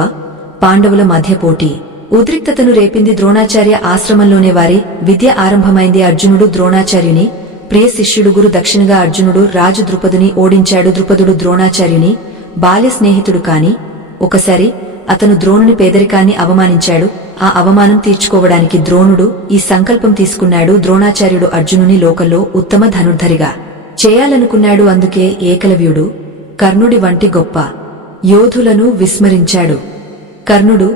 పాండవుల మధ్య పోటీ ఉద్రిక్తతను రేపింది. ద్రోణాచార్య ఆశ్రమంలోనే వారి విద్య ఆరంభమైంది. అర్జునుడు ద్రోణాచార్యుని ప్రియ శిష్యుడు. గురు దక్షిణగా అర్జునుడు రాజు ద్రుపదుని ఓడించాడు. ద్రుపదుడు ద్రోణాచార్యుని బాల్య స్నేహితుడు. కాని ఒకసారి అతను ద్రోణుని పేదరికాన్ని అవమానించాడు. ఆ అవమానం తీర్చుకోవడానికి ద్రోణుడు ఈ సంకల్పం తీసుకున్నాడు. ద్రోణాచార్యుడు అర్జునుని లోకంలో ఉత్తమ ధనుర్ధరిగా చేయాలనుకున్నాడు. అందుకే ఏకలవ్యుడు కర్ణుడి వంటి గొప్ప యోధులను విస్మరించాడు. కర్ణుడు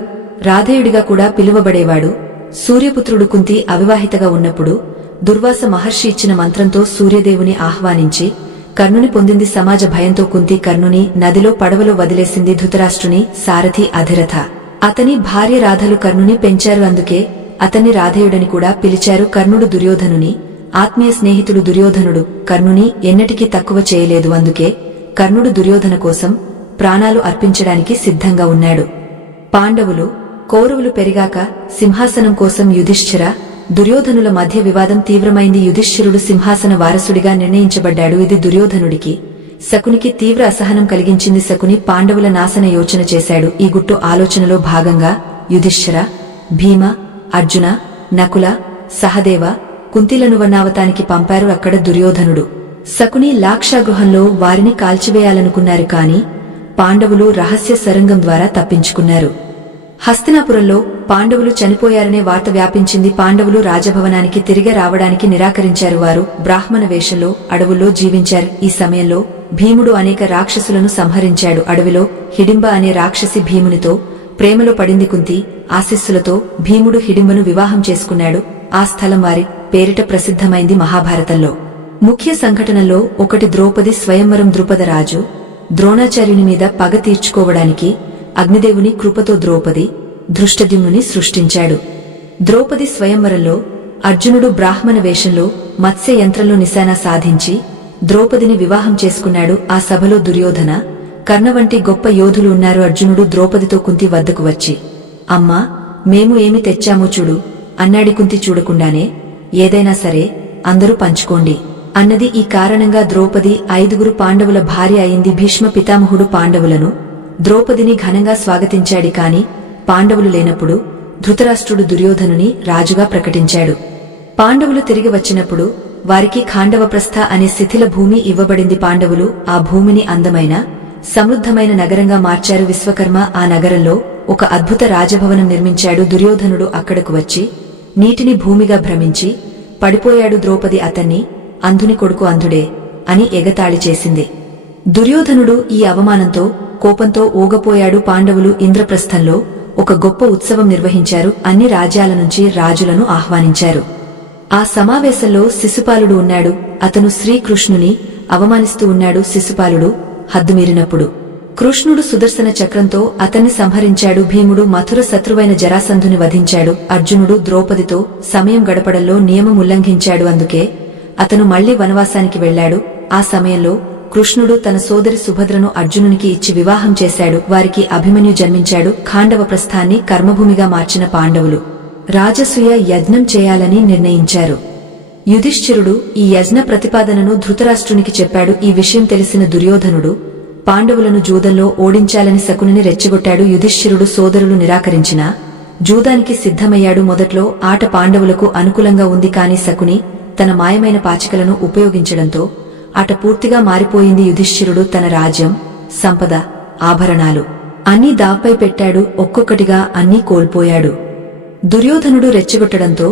రాధేయుడిగా కూడా పిలువబడేవాడు. సూర్యపుత్రుడు కుంతి అవివాహితగా ఉన్నప్పుడు దుర్వాస మహర్షి ఇచ్చిన మంత్రంతో సూర్యదేవుని ఆహ్వానించి కర్ణుని పొందింది. సమాజ భయంతో కుంతి కర్ణుని నదిలో పడవలో వదిలేసింది. ధృతరాష్ట్రుని సారథి అధిరథ అతని భార్య రాధలు కర్ణుని పెంచారు. అందుకే అతన్ని రాధేయుడని కూడా పిలిచారు. కర్ణుడు దుర్యోధనుని ఆత్మీయ స్నేహితుడు. దుర్యోధనుడు కర్ణుని ఎన్నటికీ తక్కువ చేయలేదు. అందుకే కర్ణుడు దుర్యోధన కోసం ప్రాణాలు అర్పించడానికి సిద్ధంగా ఉన్నాడు. పాండవులు కౌరవులు పెరిగాక సింహాసనం కోసం యుధిష్ఠిర దుర్యోధనుల మధ్య వివాదం తీవ్రమైంది. యుధిష్ఠిరుడు సింహాసన వారసుడిగా నిర్ణయించబడ్డాడు. ఇది దుర్యోధనుడికి శకునికి తీవ్ర అసహనం కలిగించింది. శకుని పాండవుల నాశన యోచన చేశాడు. ఈ గుట్టు ఆలోచనలో భాగంగా యుధిష్ఠిర, భీమ, అర్జున, నకుల, సహదేవ, కుంతిలను వనావతానికి పంపారు. అక్కడ దుర్యోధనుడు శకుని లాక్షాగృహంలో వారిని కాల్చివేయాలనుకున్నారు. కాని పాండవులు రహస్య సరంగం ద్వారా తప్పించుకున్నారు. హస్తినాపురంలో పాండవులు చనిపోయారనే వార్త వ్యాపించింది. పాండవులు రాజభవనానికి తిరిగి రావడానికి నిరాకరించారు. వారు బ్రాహ్మణ వేషంలో అడవుల్లో జీవించారు. ఈ సమయంలో భీముడు అనేక రాక్షసులను సంహరించాడు. అడవిలో హిడింబ అనే రాక్షసి భీమునితో ప్రేమలో పడింది. కుంతి ఆశీస్సులతో భీముడు హిడింబను వివాహం చేసుకున్నాడు. ఆ స్థలం వారి పేరిట ప్రసిద్ధమైంది మహాభారతంలో. ముఖ్య సంఘటనల్లో ఒకటి ద్రౌపది స్వయంవరం. ద్రుపదరాజు ద్రోణాచార్యుని మీద పగ తీర్చుకోవడానికి అగ్నిదేవుని కృపతో ద్రౌపది ధృష్టద్యుమ్నుని సృష్టించాడు. ద్రౌపది స్వయంవరంలో అర్జునుడు బ్రాహ్మణ వేషంలో మత్స్య యంత్రంలో నిశానా సాధించి ద్రౌపదిని వివాహం చేసుకున్నాడు. ఆ సభలో దుర్యోధన, కర్ణ వంటి గొప్ప యోధులు ఉన్నారు. అర్జునుడు ద్రౌపదితో కుంతి వద్దకు వచ్చి, అమ్మా, మేము ఏమి తెచ్చామో చూడు అన్నాడి. కుంతి చూడకుండానే, ఏదైనా సరే అందరూ పంచుకోండి అన్నది. ఈ కారణంగా ద్రౌపది 5 పాండవుల భార్య అయింది. భీష్మ పితామహుడు పాండవులను ద్రౌపదిని ఘనంగా స్వాగతించాడు. కాని పాండవులు లేనప్పుడు ధృతరాష్ట్రుడు దుర్యోధనుని రాజుగా ప్రకటించాడు. పాండవులు తిరిగి వచ్చినప్పుడు వారికి ఖాండవప్రస్థ అనే శిథిల భూమి ఇవ్వబడింది. పాండవులు ఆ భూమిని అందమైన సమృద్ధమైన నగరంగా మార్చారు. విశ్వకర్మ ఆ నగరంలో ఒక అద్భుత రాజభవనం నిర్మించాడు. దుర్యోధనుడు అక్కడకు వచ్చి నీటిని భూమిగా భ్రమించి పడిపోయాడు. ద్రౌపది అతన్ని అంధుని కొడుకు అంధుడే అని ఎగతాళి చేసింది. దుర్యోధనుడు ఈ అవమానంతో కోపంతో ఊగపోయాడు. పాండవులు ఇంద్రప్రస్థంలో ఒక గొప్ప ఉత్సవం నిర్వహించారు. అన్ని రాజ్యాల నుంచి రాజులను ఆహ్వానించారు. ఆ సమావేశంలో శిశుపాలుడు ఉన్నాడు. అతను శ్రీకృష్ణుని అవమానిస్తూ ఉన్నాడు. శిశుపాలుడు హద్దుమీరినప్పుడు కృష్ణుడు సుదర్శన చక్రంతో అతన్ని సంహరించాడు. భీముడు మథుర శత్రువైన జరాసంధుని వధించాడు. అర్జునుడు ద్రౌపదితో సమయం గడపడంలో నియమం ఉల్లంఘించాడు. అందుకే అతను మళ్లీ వనవాసానికి వెళ్లాడు. ఆ సమయంలో కృష్ణుడు తన సోదరి సుభద్రను అర్జునునికి ఇచ్చి వివాహం చేశాడు. వారికి అభిమన్యు జన్మించాడు. ఖాండవ ప్రస్థాన్ని కర్మభూమిగా మార్చిన పాండవులు రాజసూయ యజ్ఞం చేయాలని నిర్ణయించారు. యుధిష్ఠిరుడు ఈ యజ్ఞ ప్రతిపాదనను ధృతరాష్ట్రునికి చెప్పాడు. ఈ విషయం తెలిసిన దుర్యోధనుడు పాండవులను జూదంలో ఓడించాలని శకునిని రెచ్చగొట్టాడు. యుధిష్ఠిరుడు సోదరులు నిరాకరించినా జూదానికి సిద్ధమయ్యాడు. మొదట్లో ఆట పాండవులకు అనుకూలంగా ఉంది. కాని శకుని తన మాయమైన పాచికలను ఉపయోగించడంతో ఆట పూర్తిగా మారిపోయింది. యుధిష్ఠిరుడు తన రాజ్యం, సంపద, ఆభరణాలు అన్నీ దాపై పెట్టాడు. ఒక్కొక్కటిగా అన్నీ కోల్పోయాడు. దుర్యోధనుడు రెచ్చగొట్టడంతో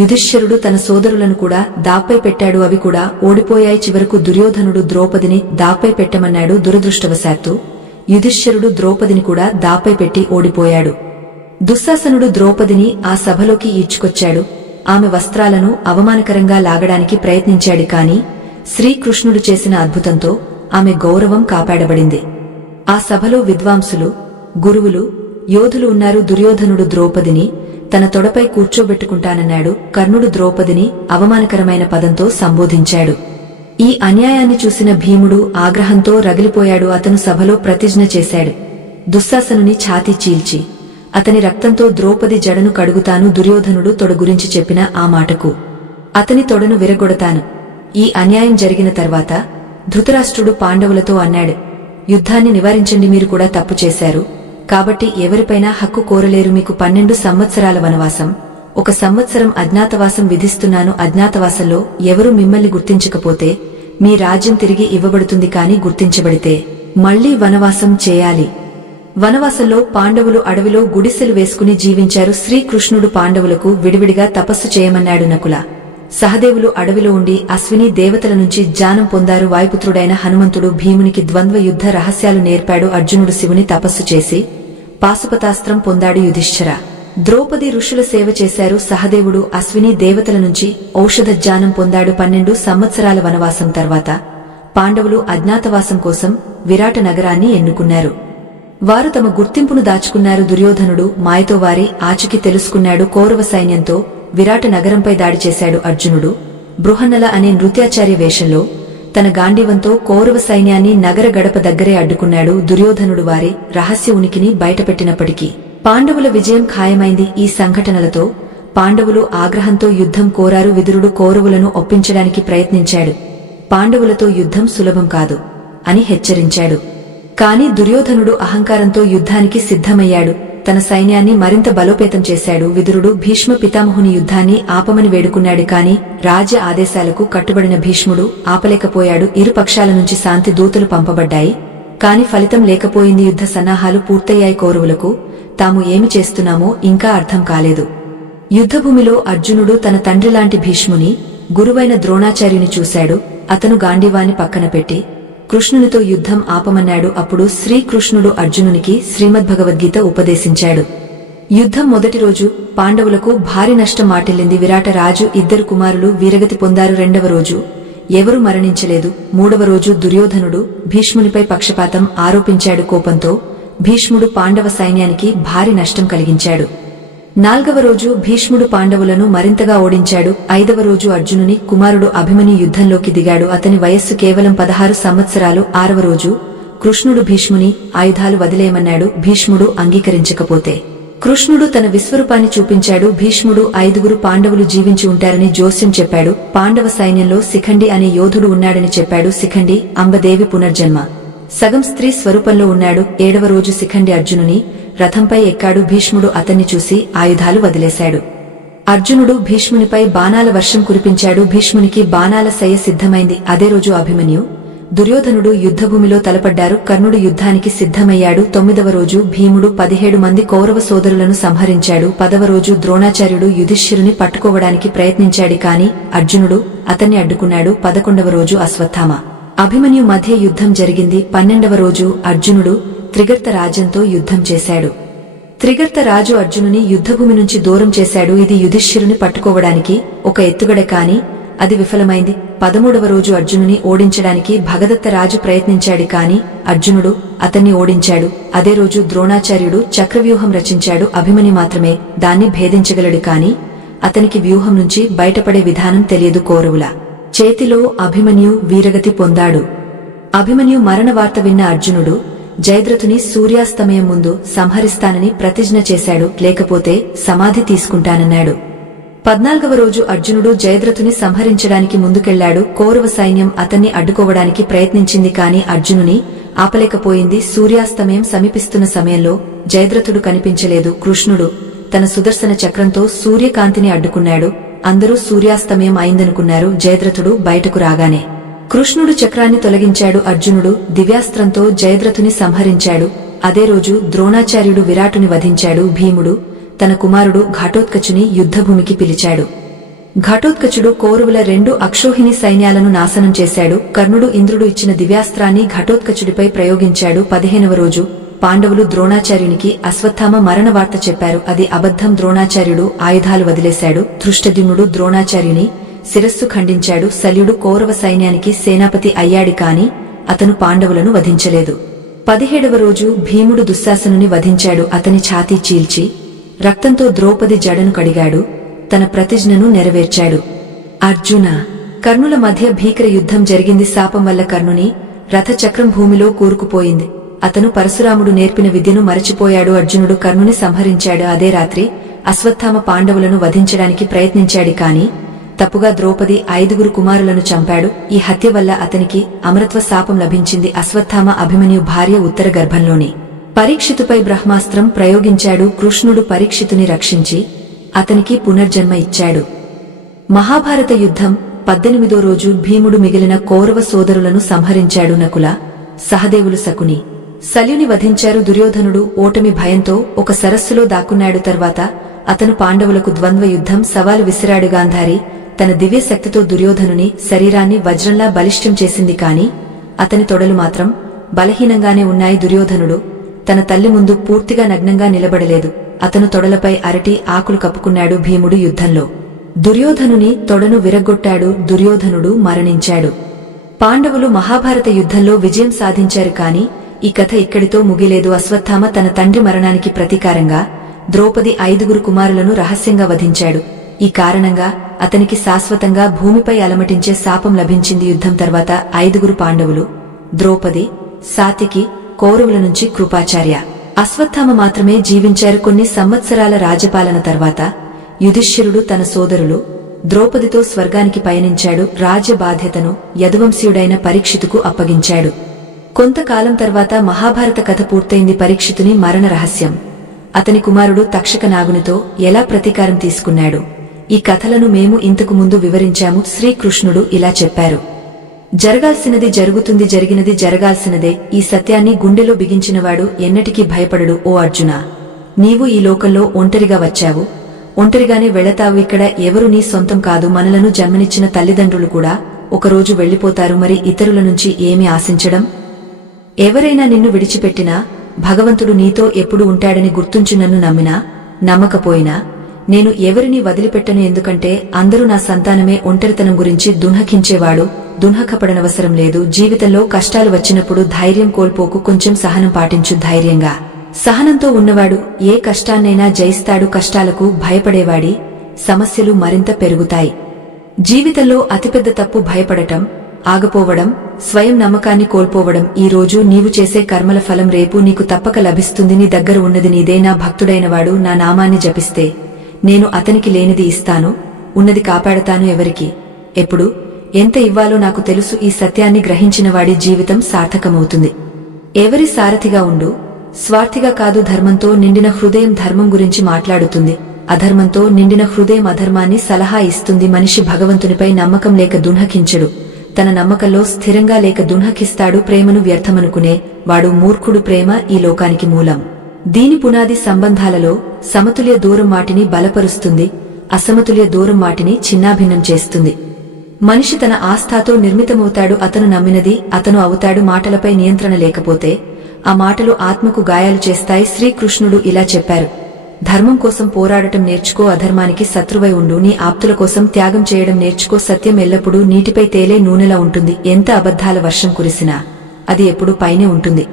యుధిష్ఠిరుడు తన సోదరులను కూడా దాపై పెట్టాడు. అవి కూడా ఓడిపోయాయి. చివరకు దుర్యోధనుడు ద్రౌపదిని దాపై పెట్టమన్నాడు. దురదృష్టవశాత్తు యుధిష్ఠిరుడు ద్రౌపదిని కూడా దాపై పెట్టి ఓడిపోయాడు. దుశ్శాసనుడు ద్రౌపదిని ఆ సభలోకి ఈడ్చుకొచ్చాడు. ఆమె వస్త్రాలను అవమానకరంగా లాగడానికి ప్రయత్నించాడు. కాని శ్రీకృష్ణుడు చేసిన అద్భుతంతో ఆమె గౌరవం కాపాడబడింది. ఆ సభలో విద్వాంసులు, గురువులు, యోధులు ఉన్నారు. దుర్యోధనుడు ద్రౌపదిని తన తొడపై కూర్చోబెట్టుకుంటానన్నాడు. కర్ణుడు ద్రౌపదిని అవమానకరమైన పదంతో సంబోధించాడు. ఈ అన్యాయాన్ని చూసిన భీముడు ఆగ్రహంతో రగిలిపోయాడు. అతను సభలో ప్రతిజ్ఞ చేశాడు. దుశ్శాసనుని ఛాతీ చీల్చి అతని రక్తంతో ద్రౌపది జడను కడుగుతాను. దుర్యోధనుడు తొడ గురించి చెప్పిన ఆ మాటకు అతని తొడను విరగొడతాను. ఈ అన్యాయం జరిగిన తర్వాత ధృతరాష్ట్రుడు పాండవులతో అన్నాడు, యుద్ధాన్ని నివారించండి. మీరు కూడా తప్పు చేశారు కాబట్టి ఎవరిపైనా హక్కు కోరలేరు. మీకు 12 సంవత్సరాల వనవాసం, 1 సంవత్సరం అజ్ఞాతవాసం విధిస్తున్నాను. అజ్ఞాతవాసంలో ఎవరు మిమ్మల్ని గుర్తించకపోతే మీ రాజ్యం తిరిగి ఇవ్వబడుతుంది. కాని గుర్తించబడితే మళ్లీ వనవాసం చేయాలి. వనవాసంలో పాండవులు అడవిలో గుడిసెలు వేసుకుని జీవించారు. శ్రీకృష్ణుడు పాండవులకు విడివిడిగా తపస్సు చేయమన్నాడు. నకుల సహదేవులు అడవిలో ఉండి అశ్విని దేవతల నుంచి జ్ఞానం పొందారు. వాయుపుత్రుడైన హనుమంతుడు భీమునికి ద్వంద్వ యుద్ధ రహస్యాలు నేర్పాడు. అర్జునుడు శివుని తపస్సు చేసి పాశుపతాస్త్రం పొందాడు. యుధిష్ఠిర ద్రౌపది ఋషుల సేవ చేశారు. సహదేవుడు అశ్విని దేవతల నుంచి ఔషధ జ్ఞానం పొందాడు. 12 సంవత్సరాల వనవాసం తర్వాత పాండవులు అజ్ఞాతవాసం కోసం విరాట నగరాన్ని ఎన్నుకున్నారు. వారు తమ గుర్తింపును దాచుకున్నారు. దుర్యోధనుడు మాయతో వారి ఆచూకీ తెలుసుకున్నాడు. కౌరవ సైన్యంతో విరాట నగరంపై దాడి చేశాడు. అర్జునుడు బృహన్నల అనే నృత్యాచార్య వేషంలో తన గాంధీవంతో కౌరవ సైన్యాన్ని నగర గడప దగ్గరే అడ్డుకున్నాడు. దుర్యోధనుడు వారి రహస్య ఉనికిని బయటపెట్టినప్పటికీ పాండవుల విజయం ఖాయమైంది. ఈ సంఘటనలతో పాండవులు ఆగ్రహంతో యుద్ధం కోరారు. విదురుడు కౌరవులను ఒప్పించడానికి ప్రయత్నించాడు. పాండవులతో యుద్ధం సులభం కాదు అని హెచ్చరించాడు. కాని దుర్యోధనుడు అహంకారంతో యుద్ధానికి సిద్ధమయ్యాడు. తన సైన్యాన్ని మరింత బలోపేతం చేశాడు. విదురుడు భీష్మ పితామహుని యుద్ధాన్ని ఆపమని వేడుకున్నాడు. కాని రాజ్య ఆదేశాలకు కట్టుబడిన భీష్ముడు ఆపలేకపోయాడు. ఇరు పక్షాల నుంచి శాంతి దూతలు పంపబడ్డాయి. కాని ఫలితం లేకపోయింది. యుద్ధ సన్నాహాలు పూర్తయ్యాయి. కౌరవులకు తాము ఏమి చేస్తున్నామో ఇంకా అర్థం కాలేదు. యుద్ధభూమిలో అర్జునుడు తన తండ్రిలాంటి భీష్ముని గురువైన ద్రోణాచార్యుని చూశాడు. అతను గాంధీవాన్ని పక్కన పెట్టి కృష్ణునితో యుద్ధం ఆపమన్నాడు. అప్పుడు శ్రీకృష్ణుడు అర్జునునికి శ్రీమద్భగవద్గీత ఉపదేశించాడు. యుద్ధం మొదటి రోజు పాండవులకు భారీ నష్టం వాటిల్లింది. విరాట రాజు 2 కుమారులు వీరగతి పొందారు. 2వ రోజు ఎవరూ మరణించలేదు. 3వ రోజు దుర్యోధనుడు భీష్మునిపై పక్షపాతం ఆరోపించాడు. కోపంతో భీష్ముడు పాండవ సైన్యానికి భారీ నష్టం కలిగించాడు. 4వ రోజు భీష్ముడు పాండవులను మరింతగా ఓడించాడు. 5వ రోజు అర్జునుని కుమారుడు అభిమన్యు యుద్ధంలోకి దిగాడు. అతని వయస్సు కేవలం 16 సంవత్సరాలు. 6వ రోజు కృష్ణుడు భీష్ముని ఆయుధాలు వదిలేయమన్నాడు. భీష్ముడు అంగీకరించకపోతే కృష్ణుడు తన విశ్వరూపాన్ని చూపించాడు. భీష్ముడు 5గురు పాండవులు జీవించి ఉంటారని జోస్యం చెప్పాడు. పాండవ సైన్యంలో శిఖండి అనే యోధుడు ఉన్నాడని చెప్పాడు. శిఖండి అంబదేవి పునర్జన్మ, సగం స్త్రీ స్వరూపంలో ఉన్నాడు. 7వ రోజు శిఖండి అర్జునుని రథంపై ఎక్కాడు. భీష్ముడు అతన్ని చూసి ఆయుధాలు వదిలేశాడు. అర్జునుడు భీష్మునిపై బాణాల వర్షం కురిపించాడు. భీష్మునికి బాణాల శయ్య సిద్ధమైంది. అదే రోజు అభిమన్యు, దుర్యోధనుడు యుద్ధభూమిలో తలపడ్డారు. కర్ణుడు యుద్ధానికి సిద్ధమయ్యాడు. 9వ రోజు భీముడు 17 మంది కౌరవ సోదరులను సంహరించాడు. 10వ రోజు ద్రోణాచార్యుడు యుధిష్ఠిరుని పట్టుకోవడానికి ప్రయత్నించాడు. కాని అర్జునుడు అతన్ని అడ్డుకున్నాడు. 11వ రోజు అశ్వత్థామ, అభిమన్యు మధ్య యుద్ధం జరిగింది. 12వ రోజు అర్జునుడు త్రిగర్త రాజ్యంతో యుద్ధం చేశాడు. త్రిగర్త రాజు అర్జునుని యుద్ధభూమి నుంచి దూరం చేశాడు. ఇది యుధిష్ఠిరుని పట్టుకోవడానికి ఒక ఎత్తుగడ, కాని అది విఫలమైంది. 13వ రోజు అర్జునుని ఓడించడానికి భగదత్త రాజు ప్రయత్నించాడు. కాని అర్జునుడు అతన్ని ఓడించాడు. అదే రోజు ద్రోణాచార్యుడు చక్రవ్యూహం రచించాడు. అభిమన్యు మాత్రమే దాన్ని భేదించగలడు. కాని అతనికి వ్యూహం నుంచి బయటపడే విధానం తెలియదు. కౌరవుల చేతిలో అభిమన్యు వీరగతి పొందాడు. అభిమన్యు మరణ వార్త విన్న అర్జునుడు జయద్రథుని సూర్యాస్తమయం ముందు సంహరిస్తానని ప్రతిజ్ఞ చేశాడు. లేకపోతే సమాధి తీసుకుంటానన్నాడు. 14వ రోజు అర్జునుడు జయద్రథుని సంహరించడానికి ముందుకెళ్లాడు. కౌరవ సైన్యం అతన్ని అడ్డుకోవడానికి ప్రయత్నించింది. కాని అర్జునుని ఆపలేకపోయింది. సూర్యాస్తమయం సమీపిస్తున్న సమయంలో జయద్రథుడు కనిపించలేదు. కృష్ణుడు తన సుదర్శన చక్రంతో సూర్యకాంతిని అడ్డుకున్నాడు. అందరూ సూర్యాస్తమయం అయిందనుకున్నారు. జయద్రథుడు బయటకు రాగానే కృష్ణుడు చక్రాన్ని తొలగించాడు. అర్జునుడు దివ్యాస్త్రంతో జయద్రథుని సంహరించాడు. అదే రోజు ద్రోణాచార్యుడు విరాటుని వధించాడు. భీముడు తన కుమారుడు ఘటోత్కచుని యుద్ధభూమికి పిలిచాడు. ఘటోత్కచుడు కౌరవుల 2 అక్షోహిణి సైన్యాలను నాశనం చేశాడు. కర్ణుడు ఇంద్రుడు ఇచ్చిన దివ్యాస్త్రాన్ని ఘటోత్కచుడిపై ప్రయోగించాడు. 15వ రోజు పాండవులు ద్రోణాచార్యునికి అశ్వత్థామ మరణ వార్త చెప్పారు. అది అబద్ధం. ద్రోణాచార్యుడు ఆయుధాలు వదిలేశాడు. ధృష్టద్యుమ్నుడు ద్రోణాచార్యుని శిరస్సు ఖండించాడు. శల్యుడు కౌరవ సైన్యానికి సేనాపతి అయ్యాడు. కాని అతను పాండవులను వధించలేదు. 17వ రోజు భీముడు దుశ్శాసనుని వధించాడు. అతని ఛాతీ చీల్చి రక్తంతో ద్రౌపది జడను కడిగాడు. తన ప్రతిజ్ఞను నెరవేర్చాడు. అర్జున, కర్ణుల మధ్య భీకర యుద్ధం జరిగింది. శాపం వల్ల కర్ణుని రథచక్రం భూమిలో కూరుకుపోయింది. అతను పరశురాముడు నేర్పిన విద్యను మరచిపోయాడు. అర్జునుడు కర్ణుని సంహరించాడు. అదే రాత్రి అశ్వత్థామ పాండవులను వధించడానికి ప్రయత్నించాడు. కాని తప్పుగా ద్రౌపది 5గురు కుమారులను చంపాడు. ఈ హత్య వల్ల అతనికి అమరత్వ శాపం లభించింది. అశ్వత్థామ అభిమన్యు భార్య ఉత్తర గర్భంలోని పరీక్షితుపై బ్రహ్మాస్త్రం ప్రయోగించాడు. కృష్ణుడు పరీక్షితుని రక్షించి అతనికి పునర్జన్మ ఇచ్చాడు. మహాభారత యుద్ధం 18వ రోజు భీముడు మిగిలిన కౌరవ సోదరులను సంహరించాడు. నకుల, సహదేవులు, శకుని, శల్యుని వధించారు. దుర్యోధనుడు ఓటమి భయంతో ఒక సరస్సులో దాక్కున్నాడు. తర్వాత అతను పాండవులకు ద్వంద్వ యుద్ధం సవాలు విసిరాడు. గాంధారి తన దివ్యశక్తితో దుర్యోధనుని శరీరాన్ని వజ్రంలా బలిష్టం చేసింది. కాని అతని తొడలు మాత్రం బలహీనంగానే ఉన్నాయి. దుర్యోధనుడు తన తల్లి ముందు పూర్తిగా నగ్నంగా నిలబడలేదు. అతను తొడలపై అరటి ఆకులు కప్పుకున్నాడు. భీముడు యుద్ధంలో దుర్యోధనుని తొడను విరగ్గొట్టాడు. దుర్యోధనుడు మరణించాడు. పాండవులు మహాభారత యుద్ధంలో విజయం సాధించారు. కాని ఈ కథ ఇక్కడితో ముగిలేదు. అశ్వత్థామ తన తండ్రి మరణానికి ప్రతీకారంగా ద్రౌపది 5 కుమారులను రహస్యంగా వధించాడు. ఈ కారణంగా అతనికి శాశ్వతంగా భూమిపై అలమటించే శాపం లభించింది. యుద్ధం తర్వాత 5 పాండవులు, ద్రౌపది, సాత్యకి, కౌరవుల నుంచి కృపాచార్య, అశ్వత్థామ మాత్రమే జీవించారు. కొన్ని సంవత్సరాల రాజపాలన తర్వాత యుధిష్ఠిరుడు తన సోదరులు ద్రౌపదితో స్వర్గానికి పయనించాడు. రాజ్య బాధ్యతను యదువంశీయుడైన పరీక్షితుకు అప్పగించాడు. కొంతకాలం తర్వాత మహాభారత కథ పూర్తయింది. పరీక్షితుని మరణ రహస్యం, అతని కుమారుడు తక్షక నాగునితో ఎలా ప్రతీకారం తీసుకున్నాడు, ఈ కథలను మేము ఇంతకు ముందు వివరించాము. శ్రీకృష్ణుడు ఇలా చెప్పారు: జరగాల్సినది జరుగుతుంది, జరిగినది జరగాల్సినదే. ఈ సత్యాన్ని గుండెలో బిగించినవాడు ఎన్నటికీ భయపడడు. ఓ అర్జునా, నీవు ఈ లోకంలో ఒంటరిగా వచ్చావు, ఒంటరిగానే వెళతావు. ఇక్కడ ఎవరు నీ సొంతం కాదు. మనలను జన్మనిచ్చిన తల్లిదండ్రులు కూడా ఒకరోజు వెళ్లిపోతారు. మరి ఇతరుల నుంచి ఏమి ఆశించడం? ఎవరైనా నిన్ను విడిచిపెట్టినా భగవంతుడు నీతో ఎప్పుడు ఉంటాడని గుర్తుంచి నన్ను నమ్మినా నమ్మకపోయినా నేను ఎవరినీ వదిలిపెట్టను. ఎందుకంటే అందరూ నా సంతానమే. ఒంటరితనం గురించి దున్హకించేవాడు దున్హకపడనవసరం లేదు. జీవితంలో కష్టాలు వచ్చినప్పుడు ధైర్యం కోల్పోకు, కొంచెం సహనం పాటించు. ధైర్యంగా సహనంతో ఉన్నవాడు ఏ కష్టాన్నైనా జయిస్తాడు. కష్టాలకు భయపడేవాడి సమస్యలు మరింత పెరుగుతాయి. జీవితంలో అతిపెద్ద తప్పు భయపడటం, ఆగపోవడం, స్వయం నమ్మకాన్ని కోల్పోవడం. ఈ రోజు నీవు చేసే కర్మల ఫలం రేపు నీకు తప్పక లభిస్తుంది. నీ దగ్గర ఉన్నది నీదే. నా భక్తుడైనవాడు నా నామాన్ని జపిస్తే నేను అతనికి లేనిది ఇస్తాను, ఉన్నది కాపాడతాను. ఎవరికి ఎప్పుడు ఎంత ఇవ్వాలో నాకు తెలుసు. ఈ సత్యాన్ని గ్రహించినవాడి జీవితం సార్థకమవుతుంది. ఎవరి సారథిగా ఉండు, స్వార్థిగా కాదు. ధర్మంతో నిండిన హృదయం ధర్మం గురించి మాట్లాడుతుంది, అధర్మంతో నిండిన హృదయం అధర్మాన్ని సలహా ఇస్తుంది. మనిషి భగవంతునిపై నమ్మకం లేక దున్హకించడు, తన నమ్మకంలో స్థిరంగా లేక దున్హకిస్తాడు. ప్రేమను వ్యర్థమనుకునే వాడు మూర్ఖుడు. ప్రేమ ఈ లోకానికి మూలం. దీని పునాది సంబంధాలలో సమతుల్య దూరం వాటిని బలపరుస్తుంది, అసమతుల్య దూరం వాటిని చిన్నాభిన్నం చేస్తుంది. మనిషి తన ఆస్థాతో నిర్మితమవుతాడు. అతను నమ్మినది అతను అవుతాడు. మాటలపై నియంత్రణ లేకపోతే ఆ మాటలు ఆత్మకు గాయాలు చేస్తాయి. శ్రీకృష్ణుడు ఇలా చెప్పారు: ధర్మం కోసం పోరాడటం నేర్చుకో, అధర్మానికి శత్రువై ఉండు. నీ ఆప్తుల కోసం త్యాగం చేయడం నేర్చుకో. సత్యం ఎల్లప్పుడూ నీటిపై తేలే నూనెలా ఉంటుంది. ఎంత అబద్ధాల వర్షం కురిసినా అది ఎప్పుడూ పైనే ఉంటుంది.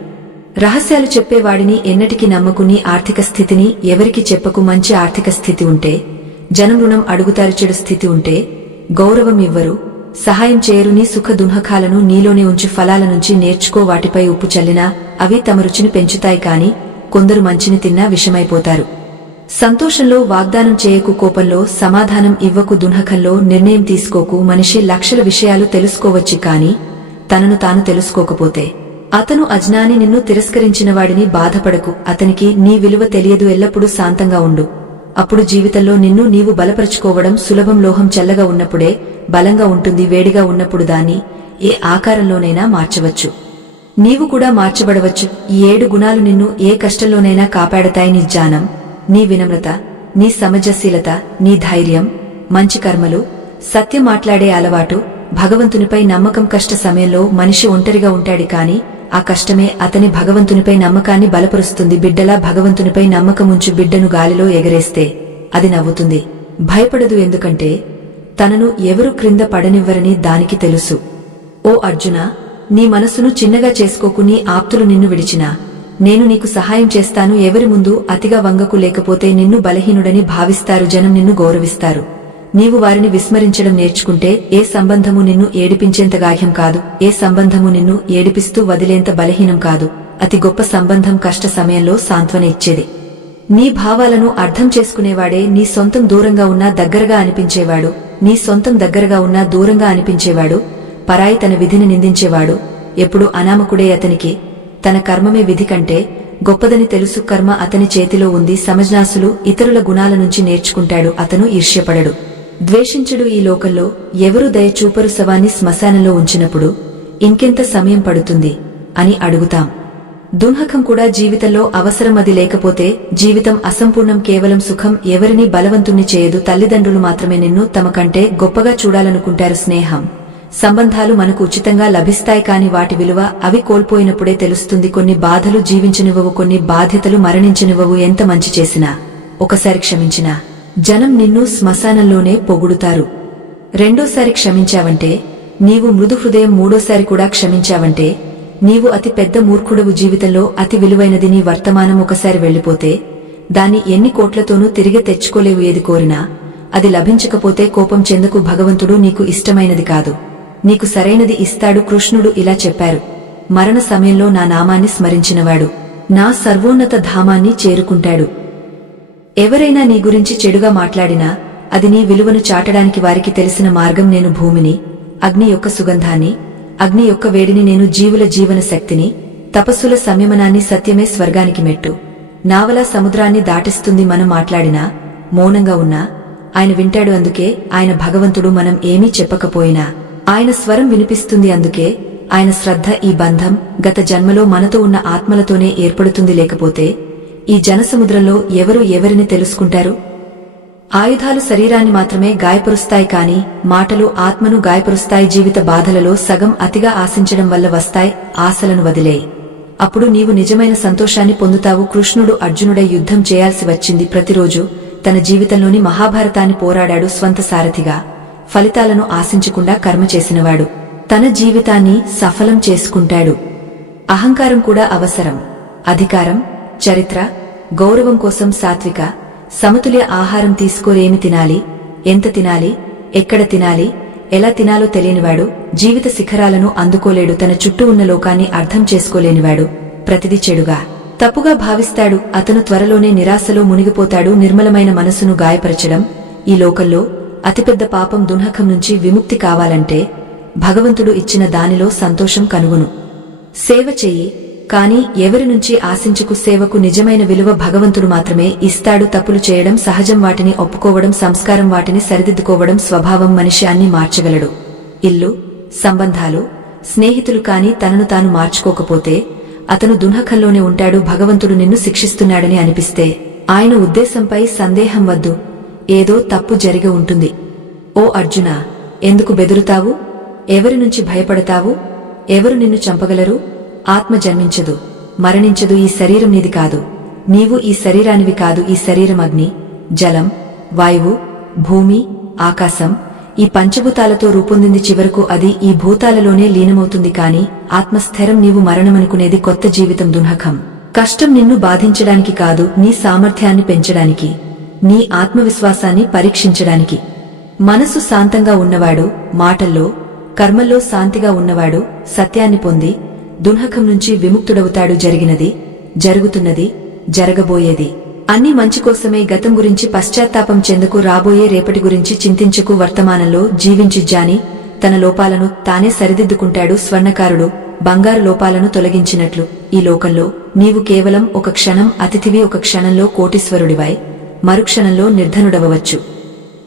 రహస్యాలు చెప్పేవాడిని ఎన్నటికీ నమ్మకు. నీ ఆర్థిక స్థితిని ఎవరికి చెప్పకు. మంచి ఆర్థిక స్థితి ఉంటే జనం రుణం అడుగుతారు. చెడు స్థితి ఉంటే గౌరవం ఇవ్వరు, సహాయం చేయరు. నీ సుఖ దుఃఖాలను నీలోనే ఉంచి ఫలాల నుంచి నేర్చుకో. వాటిపై ఉప్పు చల్లినా అవి తమ రుచిని పెంచుతాయి. కాని కొందరు మంచిని తిన్నా విషమైపోతారు. సంతోషంలో వాగ్దానం చేయకు, కోపంలో సమాధానం ఇవ్వకు, దున్హకంలో నిర్ణయం తీసుకోకు. మనిషి లక్షల విషయాలు తెలుసుకోవచ్చు, కాని తనను తాను తెలుసుకోకపోతే అతను అజ్ఞాని. నిన్ను తిరస్కరించినవాడిని బాధపడకు, అతనికి నీ విలువ తెలియదు. ఎల్లప్పుడూ శాంతంగా ఉండు, అప్పుడు జీవితంలో నిన్ను నీవు బలపరుచుకోవడం సులభం. లోహం చల్లగా ఉన్నప్పుడే బలంగా ఉంటుంది, వేడిగా ఉన్నప్పుడు దాన్ని ఏ ఆకారంలోనైనా మార్చవచ్చు. నీవు కూడా మార్చబడవచ్చు. ఈ 7 గుణాలు నిన్ను ఏ కష్టంలోనైనా కాపాడతాయి. నీ జ్ఞానం, నీ వినమ్రత, నీ సమజశీలత, నీ ధైర్యం, మంచి కర్మలు, సత్యం మాట్లాడే అలవాటు, భగవంతునిపై నమ్మకం. కష్ట సమయంలో మనిషి ఒంటరిగా ఉంటాడు, కాని ఆ కష్టమే అతని భగవంతునిపై నమ్మకాన్ని బలపరుస్తుంది. బిడ్డలా భగవంతునిపై నమ్మకముంచు. బిడ్డను గాలిలో ఎగరేస్తే అది నవ్వుతుంది, భయపడదు. ఎందుకంటే తనను ఎవరు క్రింద పడనివ్వరని దానికి తెలుసు. ఓ అర్జునా, నీ మనసును చిన్నగా చేసుకోకు. నీ ఆప్తులు నిన్ను విడిచినా నేను నీకు సహాయం చేస్తాను. ఎవరి ముందు అతిగా వంగకు, లేకపోతే నిన్ను బలహీనుడని భావిస్తారు. జనం నిన్ను గౌరవిస్తారు. నీవు వారిని విస్మరించడం నేర్చుకుంటే ఏ సంబంధము నిన్ను ఏడిపించేంత గాహ్యం కాదు, ఏ సంబంధము నిన్ను ఏడిపిస్తూ వదిలేంత బలహీనం కాదు. అతి గొప్ప సంబంధం కష్ట సమయంలో సాంత్వన ఇచ్చేది. నీ భావాలను అర్థం చేసుకునేవాడే నీ సొంతం. దూరంగా ఉన్నా దగ్గరగా అనిపించేవాడు, నీ సొంతం దగ్గరగా ఉన్నా దూరంగా అనిపించేవాడు. పరాయి తన విధిని నిందించేవాడు ఎప్పుడు అనామకుడే. అతనికి తన కర్మమే విధి కంటే గొప్పదని తెలుసు. కర్మ అతని చేతిలో ఉంది. సమజ్ఞాసులు ఇతరుల గుణాల నుంచి నేర్చుకుంటాడు. అతను ఈర్ష్యపడడు, ద్వేషించడు. ఈ లోకంలో ఎవరు దయ చూపరు. శవాన్ని శ్మశానంలో ఉంచినప్పుడు ఇంకెంత సమయం పడుతుంది అని అడుగుతాం. దుంహకం కూడా జీవితంలో అవసరం. అది లేకపోతే జీవితం అసంపూర్ణం. కేవలం సుఖం ఎవరినీ బలవంతుణ్ణి చేయదు. తల్లిదండ్రులు మాత్రమే నిన్ను తమ కంటే గొప్పగా చూడాలనుకుంటారు. స్నేహం, సంబంధాలు మనకు ఉచితంగా లభిస్తాయి, కాని వాటి విలువ అవి కోల్పోయినప్పుడే తెలుస్తుంది. కొన్ని బాధలు జీవించనివ్వవు, కొన్ని బాధ్యతలు మరణించనివ్వవు. ఎంత మంచి చేసినా, ఒకసారి క్షమించినా జనం నిన్ను శ్మశానంలోనే పొగుడుతారు. రెండోసారి క్షమించావంటే నీవు మృదు హృదయం. మూడోసారి కూడా క్షమించావంటే నీవు అతి పెద్ద మూర్ఖుడవు. జీవితంలో అతి విలువైనది నీ వర్తమానం. ఒకసారి వెళ్లిపోతే దాన్ని ఎన్ని కోట్లతోనూ తిరిగి తెచ్చుకోలేవు. ఏది కోరినా అది లభించకపోతే కోపం చెందకు. భగవంతుడు నీకు ఇష్టమైనది కాదు, నీకు సరైనది ఇస్తాడు. కృష్ణుడు ఇలా చెప్పారు, మరణ సమయంలో నా నామాన్ని స్మరించినవాడు నా సర్వోన్నత ధామాన్ని చేరుకుంటాడు. ఎవరైనా నీ గురించి చెడుగా మాట్లాడినా అది నీ విలువను చాటడానికి వారికి తెలిసిన మార్గం. నేను భూమిని, అగ్ని యొక్క సుగంధాన్ని, అగ్ని యొక్క వేడిని, నేను జీవుల జీవన శక్తిని, తపస్సుల సంయమనాన్ని. సత్యమే స్వర్గానికి మెట్టు, నావలా సముద్రాన్ని దాటిస్తుంది. మనం మాట్లాడినా మౌనంగా ఉన్నా ఆయన వింటాడు. అందుకే ఆయన భగవంతుడు. మనం ఏమీ చెప్పకపోయినా ఆయన స్వరం వినిపిస్తుంది. అందుకే ఆయన శ్రద్ధ. ఈ బంధం గత జన్మలో మనతో ఉన్న ఆత్మలతోనే ఏర్పడుతుంది. లేకపోతే ఈ జనసముద్రంలో ఎవరు ఎవరిని తెలుసుకుంటారు? ఆయుధాలు శరీరాన్ని మాత్రమే గాయపరుస్తాయి, కాని మాటలు ఆత్మను గాయపరుస్తాయి. జీవిత బాధలలో సగం అతిగా ఆశించడం వల్ల వస్తాయి. ఆశలను వదిలేయి, అప్పుడు నీవు నిజమైన సంతోషాన్ని పొందుతావు. కృష్ణుడు అర్జునుడై యుద్ధం చేయాల్సి వచ్చింది. ప్రతిరోజు తన జీవితంలోని మహాభారతాన్ని పోరాడాడు. స్వంత సారథిగా ఫలితాలను ఆశించకుండా కర్మ చేసినవాడు తన జీవితాన్ని సఫలం చేసుకుంటాడు. అహంకారం కూడా అవసరం. అధికారం, చరిత్ర, గౌరవం కోసం సాత్విక సమతుల్య ఆహారం తీసుకోరేమి తినాలి, ఎంత తినాలి, ఎక్కడ తినాలి, ఎలా తినాలో తెలియనివాడు జీవిత శిఖరాలను అందుకోలేడు. తన చుట్టూ ఉన్న లోకాన్ని అర్థం చేసుకోలేనివాడు ప్రతిదీ చెడుగా, తప్పుగా భావిస్తాడు. అతను త్వరలోనే నిరాశలో మునిగిపోతాడు. నిర్మలమైన మనసును గాయపరచడం ఈ లోకంలో అతిపెద్ద పాపం. దుంహకం నుంచి విముక్తి కావాలంటే భగవంతుడు ఇచ్చిన దానిలో సంతోషం కనుగొను. సేవ చెయ్యి, కాని ఎవరి నుంచి ఆశించుకు. సేవకు నిజమైన విలువ భగవంతుడు మాత్రమే ఇస్తాడు. తప్పులు చేయడం సహజం, వాటిని ఒప్పుకోవడం సంస్కారం, వాటిని సరిదిద్దుకోవడం స్వభావం. మనిషి అన్ని మార్చగలడు, ఇల్లు, సంబంధాలు, స్నేహితులు, కాని తనను తాను మార్చుకోకపోతే అతను దుంహకంలోనే ఉంటాడు. భగవంతుడు నిన్ను శిక్షిస్తున్నాడని అనిపిస్తే ఆయన ఉద్దేశంపై సందేహం వద్దు, ఏదో తప్పు జరిగి ఉంటుంది. ఓ అర్జునా, ఎందుకు బెదురుతావు? ఎవరి నుంచి భయపడతావు? ఎవరు నిన్ను చంపగలరు? ఆత్మ జన్మించదు, మరణించదు. ఈ శరీరం నీది కాదు, నీవు ఈ శరీరానివి కాదు. ఈ శరీరం అగ్ని, జలం, వాయువు, భూమి, ఆకాశం ఈ పంచభూతాలతో రూపొందింది. చివరకు అది ఈ భూతాలలోనే లీనమవుతుంది. కాని ఆత్మస్థిరం. నీవు మరణమనుకునేది కొత్త జీవితం. దుంహకం కష్టం నిన్ను బాధించడానికి కాదు, నీ సామర్థ్యాన్ని పెంచడానికి, నీ ఆత్మవిశ్వాసాన్ని పరీక్షించడానికి. మనసు శాంతంగా ఉన్నవాడు మాటల్లో, కర్మల్లో శాంతిగా ఉన్నవాడు సత్యాన్ని పొంది దుంహకం నుంచి విముక్తుడవుతాడు. జరిగినది, జరుగుతున్నది, జరగబోయేది అన్నీ మంచి కోసమే. గతం గురించి పశ్చాత్తాపం చెందకు, రాబోయే రేపటి గురించి చింతించకు. వర్తమానంలో జీవించు. జాని తన లోపాలను తానే సరిదిద్దుకుంటాడు. స్వర్ణకారుడు బంగారు లోపాలను తొలగించినట్లు ఈ లోకంలో నీవు కేవలం ఒక క్షణం అతిథివి. ఒక క్షణంలో కోటీశ్వరుడివై మరుక్షణంలో నిర్ధనుడవవచ్చు.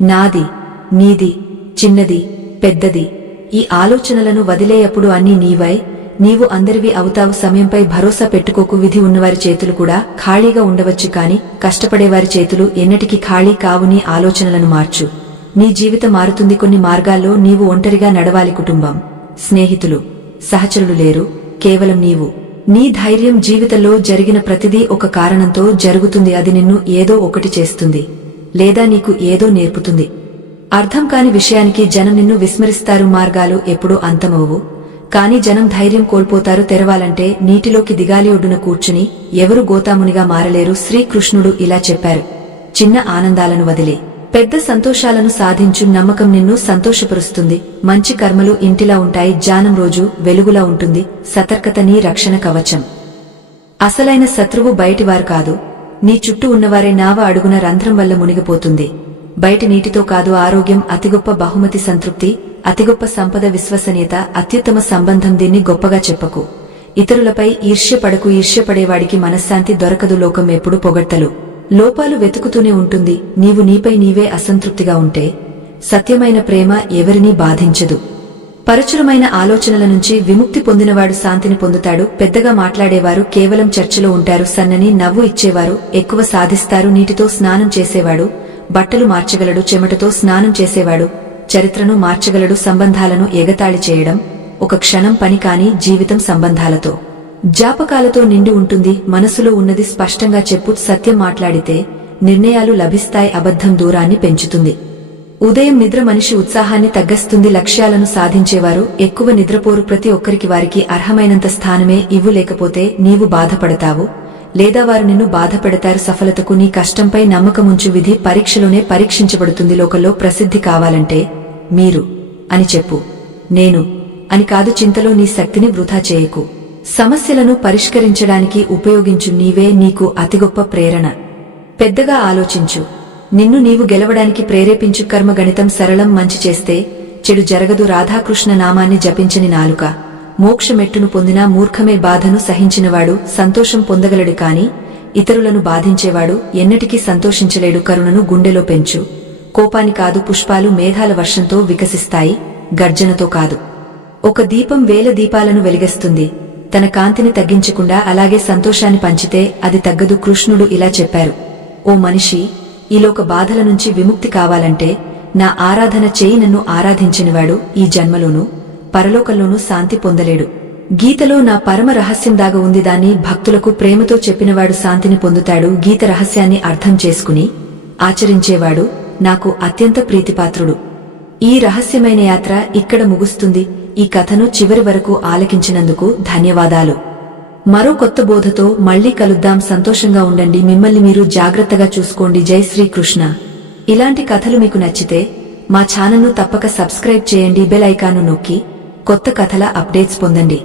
నాది, నీది, చిన్నది, పెద్దది ఈ ఆలోచనలను వదిలేయప్పుడు అన్నీ నీవై నీవు అందరివి అవుతావు. సమయంపై భరోసా పెట్టుకోకు. విధి ఉన్నవారి చేతులు కూడా ఖాళీగా ఉండవచ్చు, కాని కష్టపడేవారి చేతులు ఎన్నటికీ ఖాళీ కావు. నీ ఆలోచనలను మార్చు, నీ జీవితం మారుతుంది. కొన్ని మార్గాల్లో నీవు ఒంటరిగా నడవాలి. కుటుంబం, స్నేహితులు, సహచరులు లేరు, కేవలం నీవు. నీ ధైర్యం. జీవితంలో జరిగిన ప్రతిదీ ఒక కారణంతో జరుగుతుంది. అది నిన్ను ఏదో ఒకటి చేస్తుంది, లేదా నీకు ఏదో నేర్పుతుంది. అర్థం కాని విషయానికి జనం నిన్ను విస్మరిస్తారు. మార్గాలు ఎప్పుడూ అంతమవు, కాని జనం ధైర్యం కోల్పోతారు. తెరవాలంటే నీటిలోకి దిగాలి. ఒడ్డున కూర్చుని ఎవరు గోతామునిగా మారలేరు. శ్రీకృష్ణుడు ఇలా చెప్పారు, చిన్న ఆనందాలను వదిలే పెద్ద సంతోషాలను సాధించు. నమ్మకం నిన్ను సంతోషపరుస్తుంది. మంచి కర్మలు ఇంటిలా ఉంటాయి. జ్ఞానం రోజు వెలుగులా ఉంటుంది. సతర్కత నీ రక్షణ కవచం. అసలైన శత్రువు బయటివారు కాదు, నీ చుట్టూ ఉన్నవారే. నావ అడుగున రంధ్రం వల్ల మునిగిపోతుంది. బయటి నీటితో కాదు. ఆరోగ్యం అతి గొప్ప బహుమతి. సంతృప్తి అతి గొప్ప సంపద. విశ్వసనీయత అత్యుత్తమ సంబంధం. దీన్ని గొప్పగా చెప్పకు. ఇతరులపై ఈర్ష్యపడకు. ఈర్ష్యపడేవాడికి మనశ్శాంతి దొరకదు. లోకం ఎప్పుడు పొగడ్తలు, లోపాలు వెతుకుతూనే ఉంటుంది. నీవు నీపై నీవే అసంతృప్తిగా ఉంటే సత్యమైన ప్రేమ ఎవరినీ బాధించదు. పరచురమైన ఆలోచనల నుంచి విముక్తి పొందినవాడు శాంతిని పొందుతాడు. పెద్దగా మాట్లాడేవారు కేవలం చర్చలో ఉంటారు. సన్నని నవ్వు ఇచ్చేవారు ఎక్కువ సాధిస్తారు. నీటితో స్నానం చేసేవాడు బట్టలు మార్చగలడు. చెమటతో స్నానం చేసేవాడు చరిత్రను మార్చగలడు. సంబంధాలను ఎగతాళి చేయడం ఒక క్షణం పని కాని జీవితం సంబంధాలతో జ్ఞాపకాలతో నిండి ఉంటుంది. మనసులో ఉన్నది స్పష్టంగా చెప్పు. సత్యం మాట్లాడితే నిర్ణయాలు లభిస్తాయి. అబద్ధం దూరాన్ని పెంచుతుంది. ఉదయం నిద్ర మనిషి ఉత్సాహాన్ని తగ్గిస్తుంది. లక్ష్యాలను సాధించేవారు ఎక్కువ నిద్రపోరు. ప్రతి ఒక్కరికి వారికి అర్హమైనంత స్థానమే ఇవ్వు. లేకపోతే నీవు బాధపడతావు లేదా వారు నిన్ను బాధపెడతారు. సఫలతకు నీ కష్టంపై నమ్మకముంచు. విధి పరీక్షలోనే పరీక్షించబడుతుంది. లోకంలో ప్రసిద్ధి కావాలంటే మీరు అని చెప్పు, నేను అని కాదు. చింతలో నీ శక్తిని వృధా చేయకు. సమస్యలను పరిష్కరించడానికి ఉపయోగించు. నీవే నీకు అతి గొప్ప ప్రేరణ. పెద్దగా ఆలోచించు. నిన్ను నీవు గెలవడానికి ప్రేరేపించు. కర్మ గణితం సరళం. మంచి చేస్తే చెడు జరగదు. రాధాకృష్ణ నామాన్ని జపించని నాలుక మోక్షమెట్టును పొందినా మూర్ఖమే. బాధను సహించినవాడు సంతోషం పొందగలడు కాని ఇతరులను బాధించేవాడు ఎన్నటికీ సంతోషించలేడు. కరుణను గుండెలో పెంచు. కోపాని కాదు. పుష్పాలు మేఘాల వర్షంతో వికసిస్తాయి గర్జనతో కాదు. ఒక దీపం 1000 దీపాలను వెలిగిస్తుంది. తన కాంతిని తగ్గించకుండా అలాగే సంతోషాన్ని పంచితే అది తగ్గదు. కృష్ణుడు ఇలా చెప్పారు, ఓ మనిషి, ఈలోక బాధల నుంచి విముక్తి కావాలంటే నా ఆరాధన చేయి. నన్ను ఆరాధించినవాడు ఈ జన్మలోనూ పరలోకంలోనూ శాంతి పొందలేడు. గీతలో నా పరమ రహస్యం దాగ ఉంది. దాన్ని భక్తులకు ప్రేమతో చెప్పినవాడు శాంతిని పొందుతాడు. గీత రహస్యాన్ని అర్థం చేసుకుని ఆచరించేవాడు నాకు అత్యంత ప్రీతిపాత్రుడు. ఈ రహస్యమైన యాత్ర ఇక్కడ ముగుస్తుంది. ఈ కథను చివరి వరకు ఆలకించినందుకు ధన్యవాదాలు. మరో కొత్త బోధతో మళ్లీ కలుద్దాం. సంతోషంగా ఉండండి. మిమ్మల్ని మీరు జాగ్రత్తగా చూసుకోండి. జై శ్రీకృష్ణ. ఇలాంటి కథలు మీకు నచ్చితే మా ఛానల్ను తప్పక సబ్స్క్రైబ్ చేయండి. బెల్ ఐకాన్ను నొక్కి కొత్త కథల అప్డేట్స్ పొందండి.